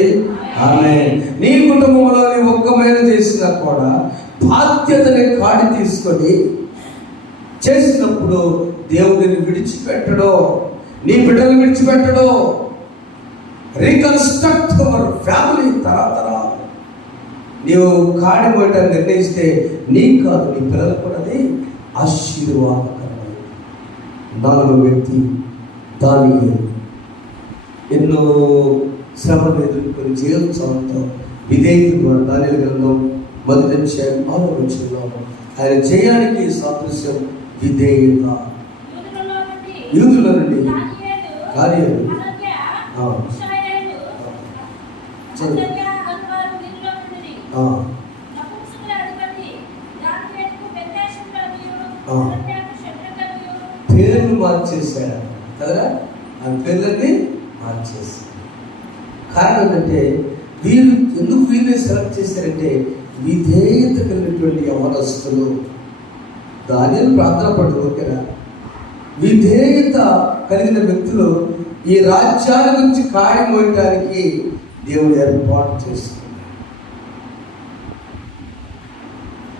ఆమె. నీ కుటుంబంలో నీ ఒక్క మేలు చేసినా కూడా బాధ్యతని కాడి తీసుకొని చేసినప్పుడు దేవుడిని విడిచిపెట్టడో, నీ బిడ్డలు విడిచిపెట్టడో. రీకన్స్ట్రక్ట్ అవర్ ఫ్యామిలీ తరతరాలు. నీవు కాడి పోయటాన్ని నిర్ణయిస్తే నీకు కాదు, నీ పిల్లలకు కూడా అది ఆశీర్వాదకరమైన. 4వ వ్యక్తి దానియేలు. ఎన్నో శ్రమను ఎదుర్కొని జీవోత్సవంతో విధేయత ద్వారా దానియేలు గ్రంథం 1వ అధ్యాయం 4వ వచనంలో ఆయన జయానికి సాదృశ్యం విధేయత. యూదుల నుండి దానియేలు పేర్లు మార్చేశాడు కదా, ఆ పేర్లన్నీ మార్చేశాడు. కారణం ఏంటంటే వీళ్ళు ఎందుకు వీళ్ళని సెలెక్ట్ చేశారంటే విధేయత కలిగినటువంటి యవనస్తులు. దానిని ప్రార్థన పడు ఓకేనా. విధేయత కలిగిన వ్యక్తులు ఈ రాజ్యాల గురించి ఖాయం పోయటానికి దేవుడు ఏర్పాటు చేస్తున్నాడు.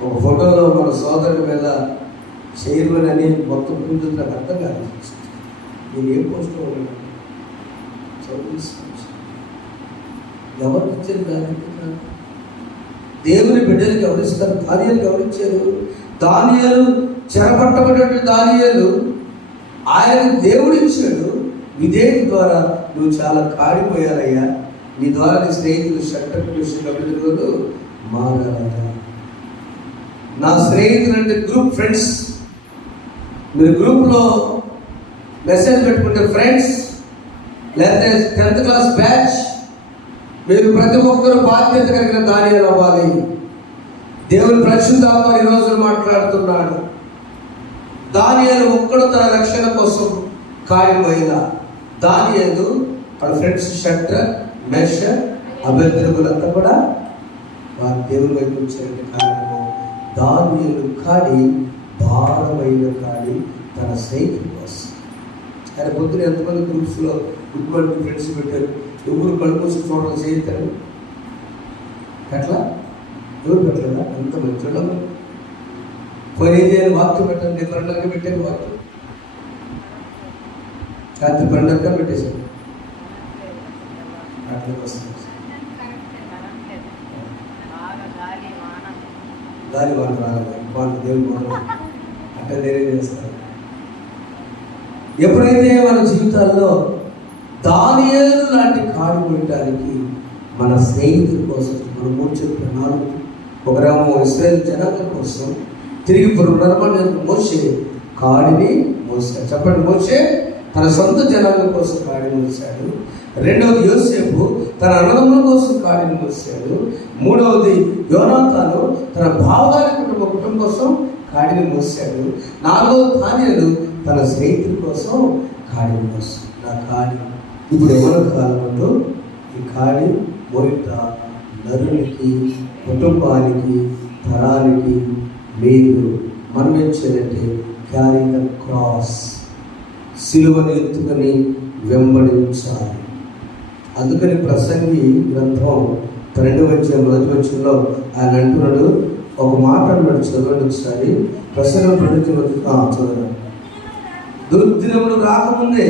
ఒక ఫోటోలో మన సోదరుడి మీద చైర్మన్ అని మొత్తం ముందు నాకు అర్థం కాదు. నేను ఏం పోస్ట్ ఎవరికి ఇచ్చారు? దాని దేవుని బిడ్డలు గమనిస్తారు. దానియేలు గమనించారు. దానియేలు చెరపట్టబడినటువంటి దానియేలు ఆయనకు దేవుడు ఇచ్చాడు. విధేయత ద్వారా నువ్వు చాలా కాడిపోయారయ్యా, నీ ద్వారా నీ స్నేహితులు షట్టలు మారాలయ్యా. నా స్నేహితులు అంటే గ్రూప్ ఫ్రెండ్స్. మీరు గ్రూప్లో మెసేజ్ పెట్టుకుంటే ఫ్రెండ్స్, లేకపోతే 10th క్లాస్ బ్యాచ్, మీరు ప్రతి ఒక్కరూ బాధ్యత కలిగిన దానియేలు అవ్వాలి. దేవుని పరిశుద్ధాత్మ ఈ రోజు మాట్లాడుతున్నాడు. దానియేలు ఒక్కడు తన రక్షణ కోసం కాడిపోయినా, దానియేలు వాళ్ళ ఫ్రెండ్స్ షడ్రక్, మేషక్, అబేద్నెగోలంతా కూడా వారి దేవుని వైపు వచ్చే కారణము దానియేలు కాడి భారమైన కాడి తన స్నేహితుల కోసం. ఆయన పొద్దున ఎంతమంది గ్రూప్స్లో గుడ్ మార్నింగ్ ఫ్రెండ్స్ పెట్టారు. ఎవరు కడుకోసం చూడడం చేయిస్తారు అట్లా ఎవరు పెట్టలేదా? అంత మంచి పోయి ఏం చేయాలి? వాక్యం పెట్టండి. 12 పెట్టాను వాక్యం, రాత్రి 12 పెట్టేశాను. అట్లా వస్తుంది గాలి వాడు రావాలి, వాళ్ళు దేవుడు వాడు అట్లా నేనే చేస్తారు. ఎప్పుడైతే మన జీవితాల్లో దానియేలు లాంటి కాడు పెట్టడానికి మన స్నేహితుల కోసం మనం మూర్చొని 4 ఒక గ్రామం ఇశ్రాయేలు జనాంగం కోసం తిరిగి పునర్నిర్మాణం మోషే కాడిని మోసాడు. చెప్పండి, మోషే తన సొంత జనాంగం కోసం కాడిని మోసాడు. 2వది యోసేపు తన అన్నదమ్ముల కోసం కాడిని మోసాడు. 3వది యోనాతాను తన బావగారి కుటుంబం కోసం కాడిని మోసాడు. 4వది దానియేలు తన స్నేహితుల కోసం కాడిని మోసాడు. నా కాడి ఇప్పుడు ఎవరి కాలంలో ఈ కాడి మోయిట నరునికి, కుటుంబానికి, తరానికి లేదు. మనం ఏం చేయాలంటే క్యారీ ద క్రాస్, సిలువను ఎత్తుకొని వెంబడించాలి. అందుకని ప్రసంగి గ్రంథం 12వ ఆయన అంటున్నాడు, ఒక మాట అన్నాడు. చదవండి ఒకసారి. ప్రసంగం 12 చదవండి. దుర్దినములు రాకముందే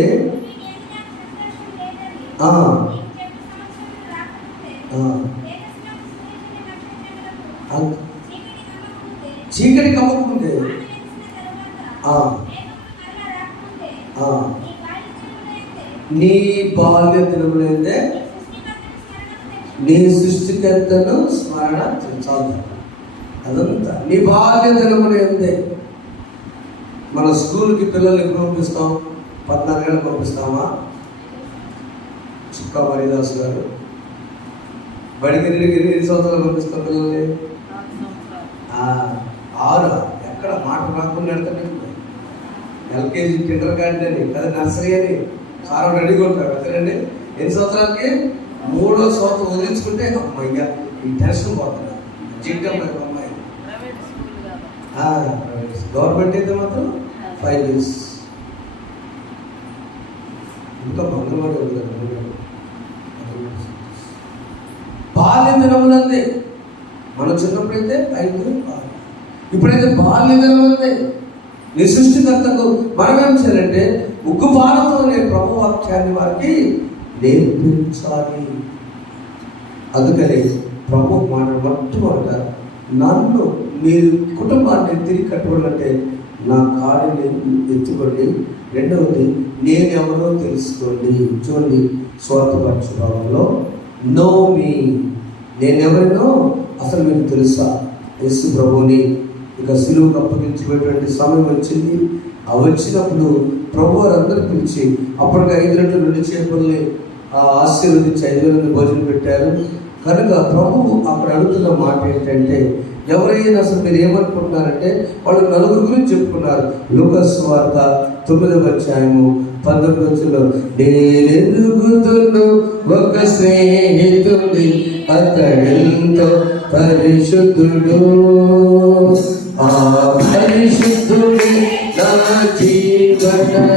చీకటి కమ్మకుంటే నీ బాల్య దినములైతే నీ సృష్టికర్తను స్మరణ చాలు. అదంతా నీ బాల్య దినములైతే. మన స్కూల్కి పిల్లల్ని పంపిస్తాం, 14 ఏళ్ళకి పంపిస్తామా? చుక్కా మరిదాసు గారు బడికి 8 సంవత్సరాలు పంపిస్తాం పిల్లల్ని. 6 ఎక్కడ మాట రాకుండా ఎల్కేజీ, కిండర్ గార్డెన్ అని కదా, నర్సరీ అని సార్ రెడీ కొడతారు కదండి. 8 సంవత్సరాలకి 3వ సంవత్సరం వదిలించుకుంటే అమ్మయ్య ఈ టెన్షన్ పోతున్నా. జీతం అమ్మాయి గవర్నమెంట్ అయితే మాత్రం 5 years ఇంకా మంగళవాడి ఉంది. బాల్య దినములందే. మనం చిన్నప్పుడైతే 5 ఇప్పుడైతే బాల్య దినములందే. నీ సృష్టికర్తకు మనం ఏం చేయాలంటే ఉగ్గుపాలతోనే ప్రభువాక్యాన్ని వారికి నేర్పించాలి. అందుకని ప్రభు మాట మొట్టమొదట నన్ను మీరు కుటుంబాన్ని తిరిగి కట్టుకోవాలంటే నా కాడిని ఎత్తుకోండి. 2వది నేనెవరో తెలుసుకోండి. చూడండి, స్వార్థపరచు భావంలో నో మీ, నేనెవరినో అసలు మీకు తెలుసా? యేసు ప్రభుని ఇక సిలువకు అప్పగించుకునేటువంటి సమయం వచ్చింది. ఆ వచ్చినప్పుడు ప్రభు వారు అందరూ పిలిచి అప్పటికి 5 రొట్టెలు 2 చేపల్ని ఆశీర్వదించి 5,000 మంది భోజనం పెట్టారు. కనుక ప్రభువు అక్కడ అడుగుతున్న మాట ఏంటంటే, ఎవరైనా అసలు మీరు ఏమనుకుంటున్నారంటే వాళ్ళు నలుగురు గురించి చెప్పుకున్నారు. లూకా సువార్త 9వ అధ్యాయము 19 నేనెరుగుదును ఒక స్నేహితుడి అతడెంతో పరిశుద్ధుడు, ఆ పరిశుద్ధుడి నా జీవన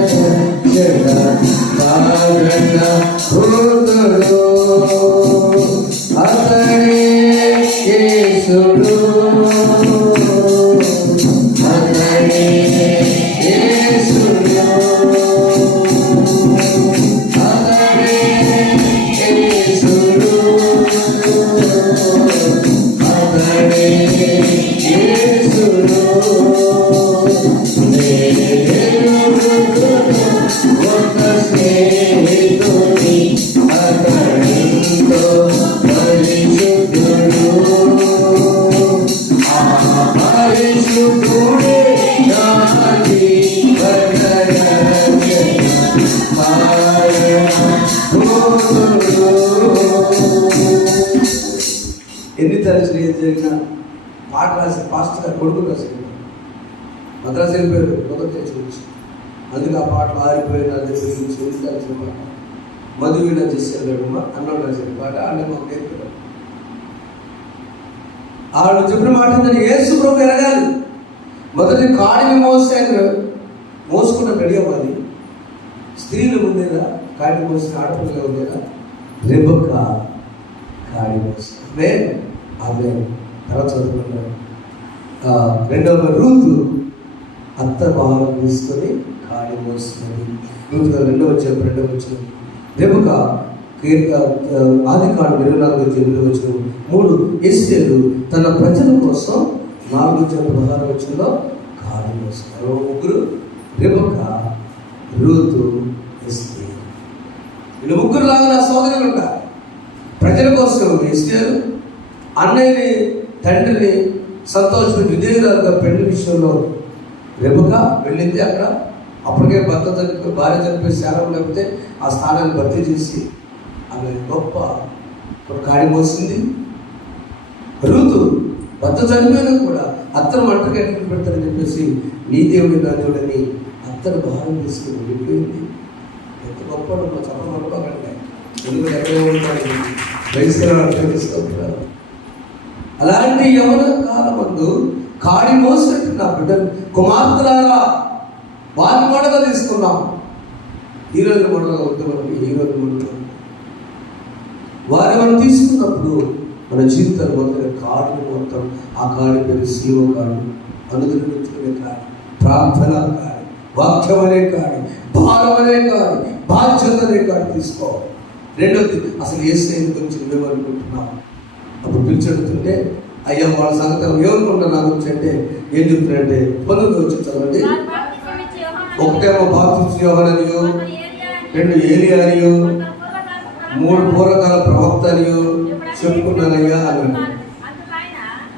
కారణ భూతుడు, అతడే యేసుడు, అతడే యేసుడు, అతడే యేసుడు, అతడే యేసుడు. ఒక స్నేహితుడి అతడెంతో పరిశుద్ధుడు, ఆ పరిశుద్ధుడే నా జీవన ఎన్ని తరచులు ఏం జరిగినా పాట రాసి పాస్టర్ గారు కొడుకు రాశారు. మద్రాసు వెళ్ళిపోయారు మొదటి నుంచి, అందుకే ఆ పాటలు ఆరిపోయిన గురించి రాసిన పాట, మధువీణ చేశాడు అన్నోడు రాసిన పాట అంటే మాకు నేర్పారు. ఆవిడ చెప్పిన మాట ఏంటంటే యేసు ప్రభు ఎరగాలి, మొదటి కాడిని మోసుకుంటే రెడీ అవ్వాలి. స్త్రీలు ఉండేదా కాడిని మోసిన ఆడపిల్లగా ఉండేదా? రెబెక్కా కాడి మోసిన ఆమె తర్వాత చదువుకున్నాడు. రెండవ రూతు అత్త భావం తీసుకొని కాడి మోస్తున్నది. రూతు 2వ అధ్యాయం రెబెక్కా ఆదికాండం 24:8. 3 ఎస్తేరు తన ప్రజల కోసం 4:16 కాడి మోస్తున్నారు. ముగ్గురు రెబెక్కా, రూతు, ఎస్తేరు. వీళ్ళు ముగ్గురు లాగా నా సోదరులు ఉంటారు. ప్రజల కోసం ఎస్తేరు అన్నయ్యని తండ్రిని సంతోషం విధేయురాలుగా పెళ్లి విషయంలో రెబెక్కా వెళ్ళింది. అక్కడ అప్పటికే భర్త చనిపోయి భార్య చనిపోయి శాలం లేకపోతే ఆ స్థానాన్ని భర్తీ చేసి ఆమె గొప్ప కాడి మోసింది. రూతు భర్త చనిపోయినా కూడా అత్తను ఒంటరిగా ఎక్కడ పెడతారని చెప్పేసి నీ దేవుడి నా దేవుడని అత్తను భారం తీసుకుని వెళ్ళిపోయింది. ఎంత గొప్ప చదవకండి ఎందుకంటే ఎక్కడ ఉంటాయి తీసుకుంటున్నారు. అలాంటి యవన కాలం ముందు కాడి మోసినట్టు నా బిడ్డలు కుమార్తెలారా వారిని మోడగా తీసుకున్నాం. ఈరోజు మోడగా వద్దు మనకి, ఈరోజు మోడగా వారి మనం తీసుకున్నప్పుడు మన జీవితాలు మొదలైన కాడిని మొత్తం ఆ కాడి పేరు శివ కాడు, అనుదిన కాడి, ప్రార్థన కాడి, వాక్యం అనే కాడి, భారం అనే కాడి, బాధ్యత అనే కాడి తీసుకోవాలి. రెండోది అసలు యేసయ్య గురించి నువ్వేమనుకుంటున్నావు? అప్పుడు పిలిచెడుతుంటే అయ్యా వాళ్ళ సంగతి ఏమనుకుంటున్నా నా గురించి అంటే ఏం చెప్తున్నారంటే పనులు వచ్చి చదవండి. ఒకటేమో బాప్తిస్మం యోహాననియో, 2 ఏలియా అనియో, 3 పూర్వకాల ప్రవక్త అనియో చెప్పుకున్నానయ్యా అన్నాడు.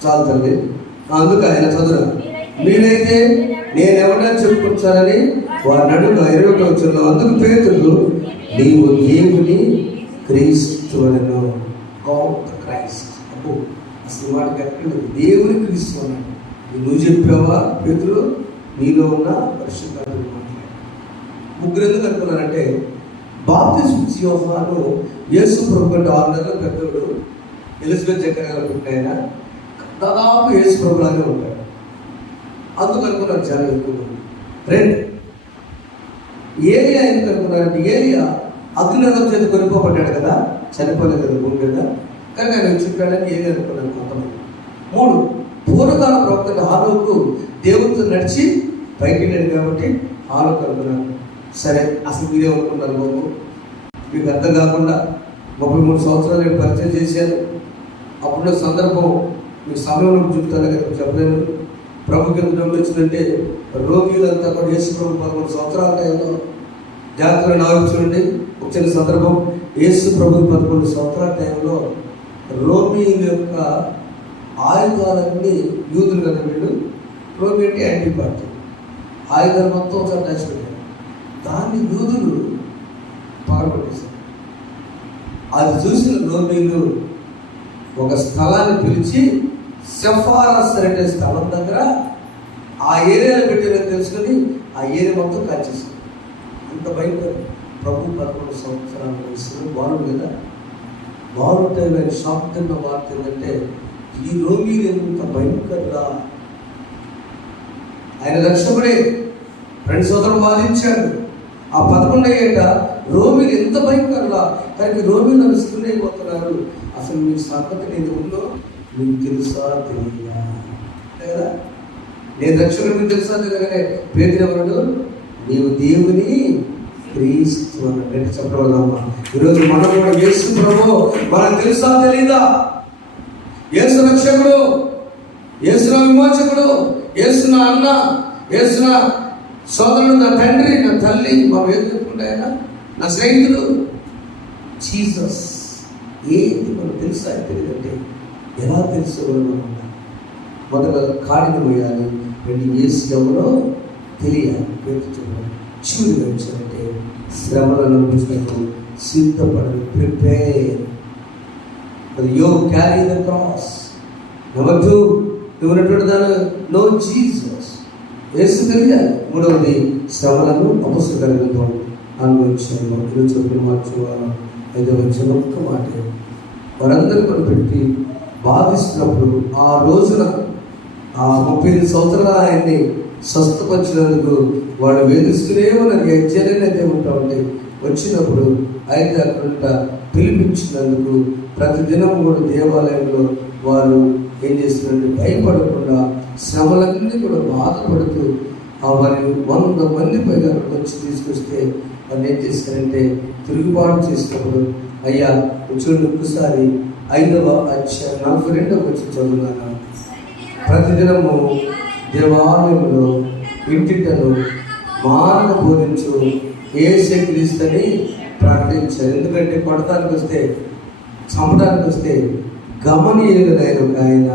చాలు తల్లి. అందుకు ఆయన చదువు మీరైతే నేనెవడని చెప్పుకుంటానని వారిని అడుగు 21వ వచనంలో. అందుకు పేతురు నీవు దేవుని క్రీస్తు అనను. God Christ. అబ్బో అసలు వాడికి ఎక్కడ దేవుని క్రీస్తు అన్నాడు. నువ్వు చెప్పావా పేతురు? నీలో ఉన్న పరిశుద్ధాత్మ మాట్లాడు. ముగ్గురు ఎందుకు అనుకున్నారంటే బాప్తిస్మం యోహాను యేసు ప్రభు కంటే 6 నెలల పెద్దోడు. ఎలిజబెత్ జకర్యా పుట్టిన దాదాపు యేసు ప్రభులానే ఉంటాడు. అందుకు అనుకున్నారు చాలా ఎక్కువ. రెండు ఏలియా ఎందుకు అనుకున్నారంటే ఏలియా అగ్నిరథం చేతి కొనిపోబడ్డాడు కదా, చనిపోలేదు కదా భూమి మీద, కానీ ఆయన చెప్పాడని ఏలియా అనుకున్నాను కొంతమంది. 3 పూర్వకాల ప్రవక్త హానోకు దేవుడితో నడిచి పైకి వెళ్ళాడు కాబట్టి హానోకు అనుకున్నాను. సరే అసలు మీరే అనుకున్నారు బాబు, మీకు అర్థం కాకుండా 33 సంవత్సరాలు నేను పరిచయం చేశాను. అప్పుడు సందర్భం మీకు సమయంలో చెప్తాను కదా, చెప్పలేను. ప్రభుకి ఎంత డబ్బులు వచ్చిందంటే రోగిలంతా కూడా యేసు ప్రభు 13 సంవత్సరాల టైంలో జాతర నావించండి. ఒక చిన్న సందర్భం, యేసు ప్రభు 11 సంవత్సరాల టైంలో రోమీల యొక్క ఆయుధాలన్నీ యూదులు కదా వీళ్ళు, రోమి అంటే యాంటీ పార్టీ, ఆయుధాలు మొత్తం ఒకసారి నచ్చిపెట్టారు. దాన్ని యూదులు పగలగొట్టేశారు. అది చూసిన రోమీలు ఒక స్థలాన్ని పిలిచి సెఫారస్ అనే స్థలం దగ్గర ఆ ఏరియాలో పెట్టారని తెలుసుకొని ఆ ఏరియా మొత్తం కాల్చేసారు. అంత భయంకరం. ప్రభు 11 సంవత్సరాల వయసులో బాలుడు కదా, బాలుంటే ఆయన షాక్ తిన్న వార్త ఏంటంటే ఈ రోమీలు ఎంత భయంకరంగా, ఆయన రక్షకుడే 2 సోదరులు బాధించాడు. ఆ 11 ఏట రోమీలు ఎంత భయంకరంగా, కానీ రోమీలు నడుస్తూనే పోతున్నారు. అసలు మీ సంగతి నేను ఉందో మీకు తెలుసా తెలియదా కదా, నేను రక్షకుడు మీకు తెలుసా తెలియగానే పేతురు ఎవరు, నీవు దేవుని క్రీస్తు అన్నట్టు చెప్పగలమ్మా. ఈరోజు మనం కూడా యేసు ప్రభు మనకు తెలుసా తెలీదా, యేసు రక్షకుడు, యేసు నా విమోచకుడు, యేసు నా అన్న, యేసు నా సోదరుడు, నా తండ్రి, నా తల్లి, మనం ఏం చెప్పుకుంటే ఆయన నా స్నేహితుడు జీసస్. ఏంటి మనకు తెలుసా తెలియదంటే ఎలా తెలుసుకోవాలనుకుంటా, మొదట కాడిని వేయాలి, రెండు యేసు ఎవరో తెలియాలి. చివరిగా వచ్చారంటే శ్రమలను అనుభవించినట్టు సిద్ధపడదు, ప్రిపేర్ యో క్యారీ ద క్రాస్. నెంబర్ 2, ఉన్నటువంటి దాని నో జీసస్, యేసు తెలియాలి. మూడవది శ్రమలను అపస్కరించడం అనుభవించాను. ఈరోజు చెప్పిన మాట 5వ వచనం ఒక్క మాట, వారందరూ కొనిపెట్టి బాధిస్తున్నప్పుడు ఆ రోజున ఆ 35 సంవత్సరాలు ఆయన్ని స్వస్థపరిచినందుకు వాడు వేధిస్తూనే ఉన్నారు. యజ్ఞనైతే ఉంటా ఉంటే వచ్చినప్పుడు అయితే అక్కడ పిలిపించినందుకు ప్రతిదినం కూడా దేవాలయంలో వారు ఏం చేస్తున్నారంటే భయపడకుండా శ్రమలన్నీ కూడా బాధపడుతూ వారి 100 మంది పైగా వచ్చి తీసుకొస్తే వాళ్ళు ఏం చేస్తారంటే తిరుగుబాటు చేసినప్పుడు, అయ్యా చూడండి ఒక్కసారి 5వ అధ్యాయం 42వ వచ్చి చదువున్నాను. ప్రతిదినము దేవాలయంలో ఇంటిటను మానక బోధించు యేసే క్రీస్తుని ప్రకటించారు. ఎందుకంటే కొడతానికి వస్తే, చంపడానికి వస్తే గమనీయులైన ఒక ఆయన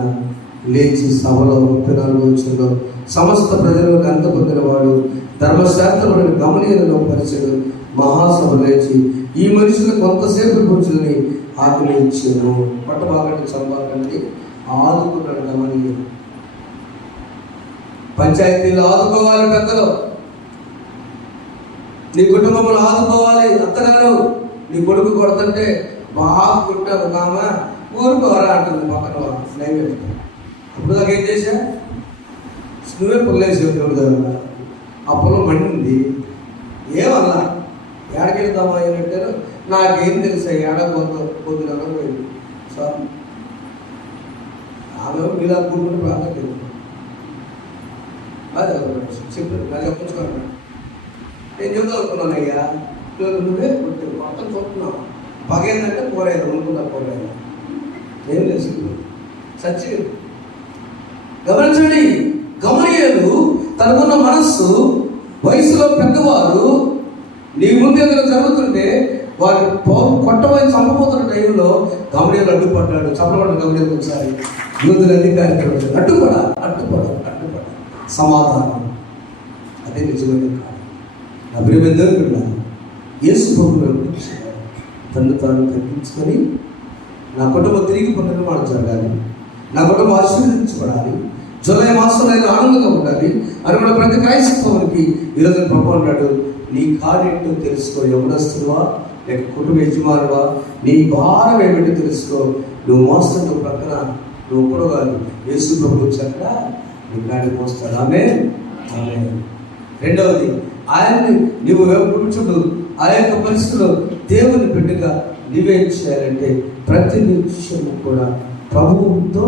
లేచి సభలో 34వ వచనంలో సమస్త ప్రజలకు అంత పొందినవాడు ధర్మశాస్త్రములను గమనీయులను పరిచయం మహాసభ లేచి ఈ మనుషులు కొంతసేపు కూర్చుని ఆజ్ఞ ఇచ్చాను, పట్టబాగండి చంపాకండి ఆదుకున్నాడు. గమనీయులు పంచాయతీలు ఆదుకోవాలి, పెద్దలు నీ కుటుంబంలో ఆదుకోవాలి. అత్తగారు నీ కొడుకు కొడుతుంటే బాగా కొట్టారు, కామా ఊరుకోరా అంటుంది పక్కన వాళ్ళు నైవేద్యం. అప్పుడు దాకా ఏం చేశా, నువ్వే పొల్లేసావు దేవుడి దగ్గర, ఆ పొలం మండింది, ఏమన్నా ఏడకి వెళ్తామా అయినట్టారు. నాకేం తెలుసా ఏడ పొద్దున పోయింది సార్, ఆమె మీద కూర్చుని ప్రార్థన అదే చెప్పారు. నాకు చెప్పించుకోండి, నేను చెబుతా అనుకున్నాను, అయ్యా నువ్వే మొత్తం చూస్తున్నావు, పగైందంటే పోరాయి అనుకుంటా, పోరాయి ఏం తెలుసు సత్యం. గమనించండి, గమనీయులు తనకున్న మనస్సు, వయసులో పెద్దవారు నీ ముందు ఏదైనా జరుగుతుంటే వారు కొట్టబోయి చంపబోతున్న టైంలో గమనీయులు అడ్డుపడ్డాడు. చంపబడ్డ గమనీయులు ఒకసారి యూదుల అధికారి అడ్డుపడ సమాధానం. అదే నిజమైన కాదు. నా ప్రియమైన యేసు ప్రభువును తను తాను తగ్గించుకొని నా కుటుంబం తిరిగి పునర్నిర్మాణం జరగాలి, నా కుటుంబం ఆశీర్వదించబడాలి, జూలై మాసంలో ఆనందంగా ఉండాలి అని కూడా ప్రతి క్రైస్తవునికి ఈరోజు ప్రభు అన్నాడు, నీ కార్యేంటో తెలుసుకో. యవనస్తువా లేక కుటుంబ యజమానువా, నీ భారం ఏమిటో తెలుసుకో. నువ్వు మోస్తుంటూ ప్రక్కన నువ్వు కూడా కాదు, యేసు ప్రభు వచ్చాక నీ కాడికి మోస్తాడు. ఆమేన్. రెండవది, ఆయన్ని నువ్వు చూడు, ఆ యొక్క పరిస్థితిలో దేవుని బిడ్డగా నీవేం చేయాలంటే ప్రతి నిమిషము కూడా ప్రభువుతో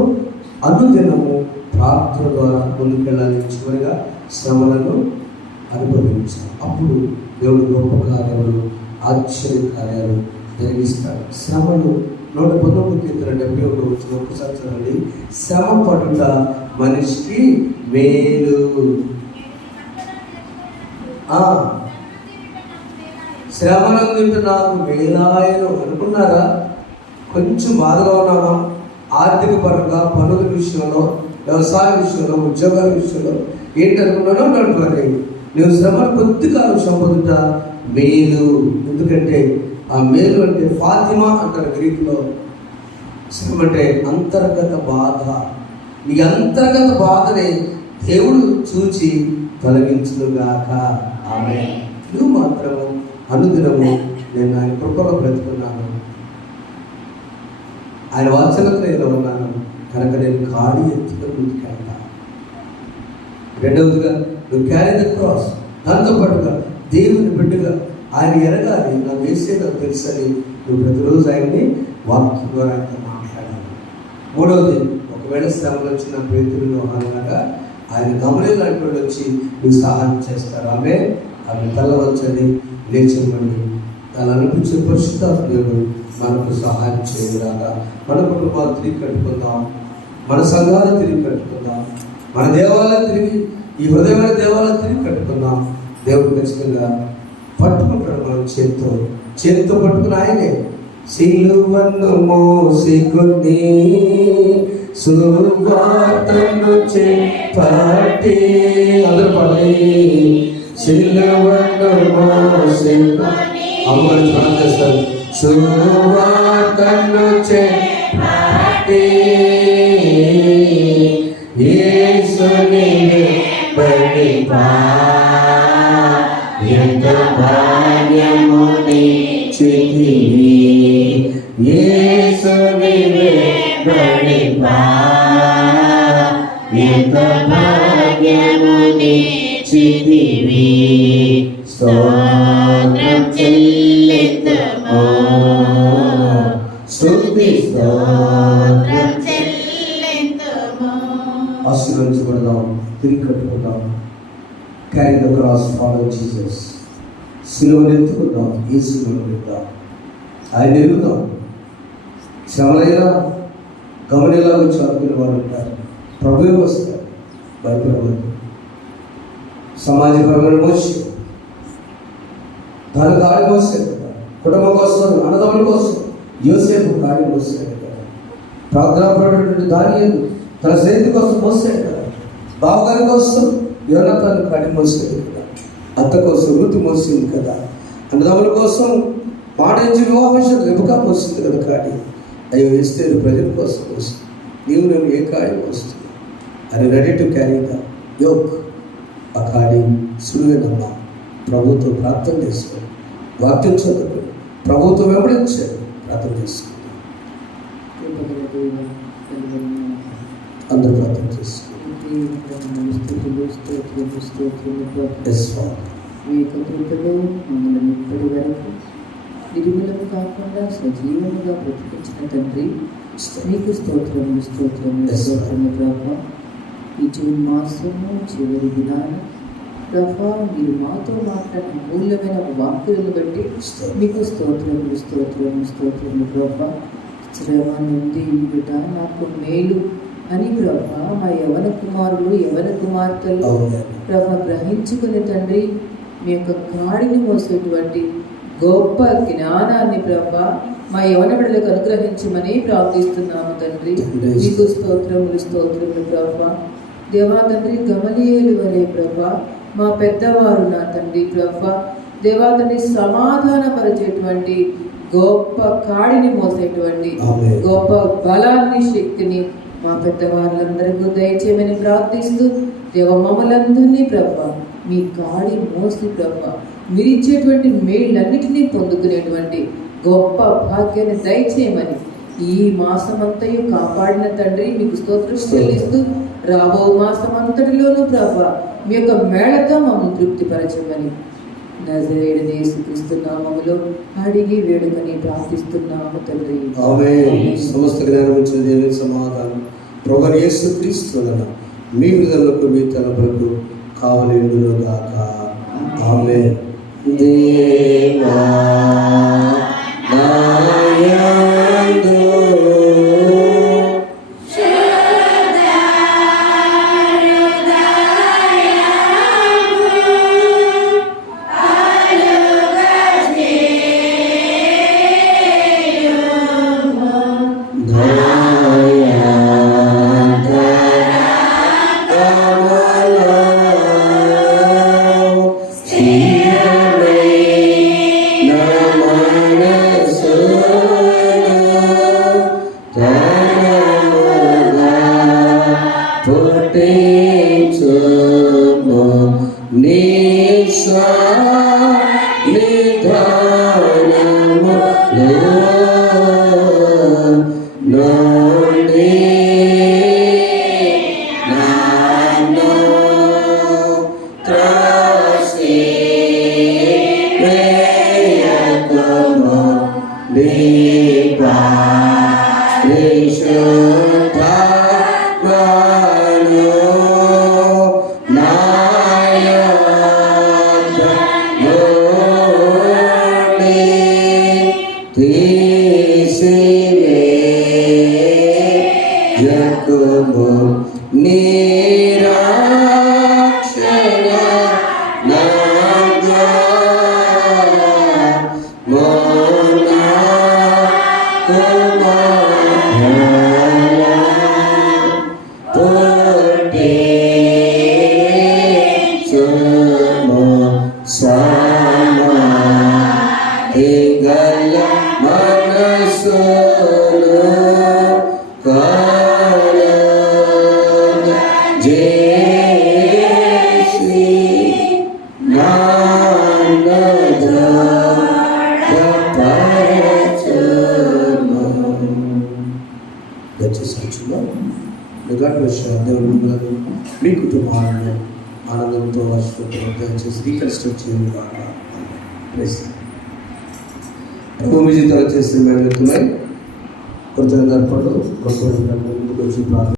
అనుదినము ప్రార్థన ద్వారా ముందుకెళ్ళాలి. చివరిగా శ్రమలను అనుభవించాలి. అప్పుడు దేవుడు గొప్ప కార్యాలు, ఆశ్చర్య కార్యాలు జరిగిస్తాడు. శ్రమలు 119:71 వచ్చిన ఒకసారి చూడండి. శ్రమ పడుట మనిషికి మేలు. శ్రమనందుంటే నాకు మేలాయను అనుకున్నారా? కొంచెం బాధగా ఉన్నామా? ఆర్థిక పరంగా, పనుల విషయంలో, వ్యవసాయ విషయంలో, ఉద్యోగాల విషయంలో ఏంటనుకున్నానో అనుకోండి. నువ్వు శ్రమను కొద్ది కాలం సంపొందుట మేలు. ఎందుకంటే ఆ మేలు అంటే ఫాతిమా అంటారు గ్రీకులో. శ్రమ అంటే అంతర్గత బాధ, నీ అంతర్గత బాధని దేవుడు చూచి తొలగించుగాక. ఆమేన్. నువ్వు మాత్రము అనుదినము నేను ఆయన కృపలో బ్రతుకున్నాను, ఆయన వాత్సల్యతలో ఉన్నాను కనుక నేను కాడి ఎత్తుకొని ముందుకెళ్తా. రెండవదిగా నువ్వు క్యారీ ద క్రాస్. దాంతో పాటుగా దేవుని బిడ్డగా ఆయన ఎరగాలి, నా వేసే నాకు తెలుసని నువ్వు ప్రతిరోజు ఆయన్ని వాక్యం ద్వారా ఆయనతో మాట్లాడాలి. మూడవది, ఒకవేళ శ్రమలు వచ్చిన పేతురులో అనగా ఆయన గమనే లాంటి వాళ్ళు వచ్చి నువ్వు సహాయం చేస్తారు. ఆమె తల వచ్చని లేచండి. తను అనిపించే పరిశుద్ధాత్మ దేవుడు మనకు సహాయం చేయరాగా మన కుటుంబాలు తిరిగి కట్టుకుందాం, మన సంఘాలు తిరిగి కట్టుకుందాం, మన దేవాలయం తిరిగి, ఈ హృదయమైన దేవాలయం తిరిగి కట్టుకుందాం. దేవుడు ఖచ్చితంగా పట్టుకుంటాడు. మనం చేతితో పట్టుకుని ఆయనే సిలువను మోసికొని సువార్తను చెప్పటి. అందరూ పడి సిలువను మోసికొని అమ్మని ప్రార్థన చేస్తారు. సువార్తను చెప్పటి యేసుని వెంబడిపా ఎంత భాగ్యముని చితివి యేసుని వెంబడిపా ఎంత భాగ్యముని చితివి స్తోత్రం చెల్లింతుము స్తుతి స్తోత్రం చెల్లింతుము. ఆశీర్వదించబడదాం, తిరిగి కట్టుకుందాం. Carry the cross, follow Jesus. సిలువను ఎత్తుకుందాం, ఈ సిలువను ఎత్తుదాం, ఆయన ఎరుగుదాం. శ్రమలైనా గమనిలాగా చదువుకునే వారు ఉంటారు, ప్రభువే వస్తారు. భయపడవద్దు. సమాజపరమైన మోసి దాని గాడి మోసాడు కదా, కుటుంబం కోసం, అన్నదమ్ముల కోసం యోసేపు గాడి మోసాడు కదా, ప్రార్థనాపరుడు దానియేలు తన స్నేహితుడి కోసం మోసాడు కదా, బావగారి కోసం యోనాతాను గాడి మోసాడు కదా, అత్త కోసం వృత్తి మోసింది కదా, అన్నదమ్ముల కోసం మాట నుంచి వివాహం రెబకా మోసింది కదా కాడి. అయ్యో ఎస్తేరు ప్రజల కోసం మోస్తుంది, నీవు నేను ఏ కాడి మోస్తుంది అని ready to carry the yoke. ఆ కాడి సులువేనమ్మా. ప్రభుతో ప్రార్థన చేసుకోండి, వాక్యం చదువుకోండి, ప్రభుత్వం వెంబడించండి, ప్రార్థన చేసుకోండి. అందరూ ప్రార్థన చేసుకోండి. మమ్మల్ని ఇప్పటి వరకు నిర్మూలము కాకుండా సజీవముగా బ్రతికించిన తండ్రి, నీకు స్తోత్రములు స్తోత్రములు స్తోత్రములు ప్రభా. ఈ జూన్ మాసము చివరి దినాన ప్రభా మీరు మాతో మాట్లాడిన మూల్యమైన వాక్కులను బట్టి మీకు స్తోత్రములు స్తోత్రములు స్తోత్రములు ప్రభా. శ్రమ నుండి ఈ బిడ్డ నాకు మేలు అని ప్రభా మా యవన కుమారులు యవన కుమార్తెలు ప్రభా గ్రహించుకుని తండ్రి మీ యొక్క కాడిని మోసేటువంటి గొప్ప జ్ఞానాన్ని ప్రభా మా యవన బిడ్డలకు అనుగ్రహించమని ప్రార్థిస్తున్నాము తండ్రి. మీకు స్తోత్రములు స్తోత్రములు ప్రభా. దేవా తండ్రి గమలీయేలు వలె ప్రభా మా పెద్దవారు నా తండ్రి ప్రభా దేవా తండ్రి సమాధానపరిచేటువంటి గొప్ప కాడిని మోసేటువంటి గొప్ప బలాన్ని శక్తిని మా పెద్దవాళ్ళందరికీ దయచేయమని ప్రార్థిస్తూ దేవ మమ్మలందరినీ ప్రభా మీ కాడి మోసి ప్రభా మీరిచ్చేటువంటి మేళ్ళన్నిటినీ పొందుకునేటువంటి గొప్ప భాగ్యాన్ని దయచేయమని ఈ మాసమంతయు కాపాడిన తండ్రి మీకు స్తోత్రం చెల్లిస్తూ రాబో మాసమంతటిలోనూ ప్రభా మీ యొక్క మేళతో మమ్మల్ని తృప్తిపరచమని నజరేయుడైన యేసుక్రీస్తు నామములో అడిగి వేడుకని ప్రార్థిస్తున్నాము తండ్రి. ఆమేన్. సమస్త జ్ఞానం ఇచ్చిన దేవుని సమాధానం ప్రభువైన యేసుక్రీస్తు మీ హృదయాలకు మీ తలపులకు కావలేండును గాక. ఆమేన్. దేవా నాయందు గాడ్ బ్లెస్ యు. దేవుడు మిమ్మల్ని మీ కుటుంబాలను ఆనందంతో వర్షిస్తూ దయచేసి రీకన్స్ట్రక్ట్ చేయండి. ప్రభు మీ జీవితాలు చేసిన మేలుతున్నాయి. కృతజ్ఞతలు ముందుకు వచ్చి ప్రార్థన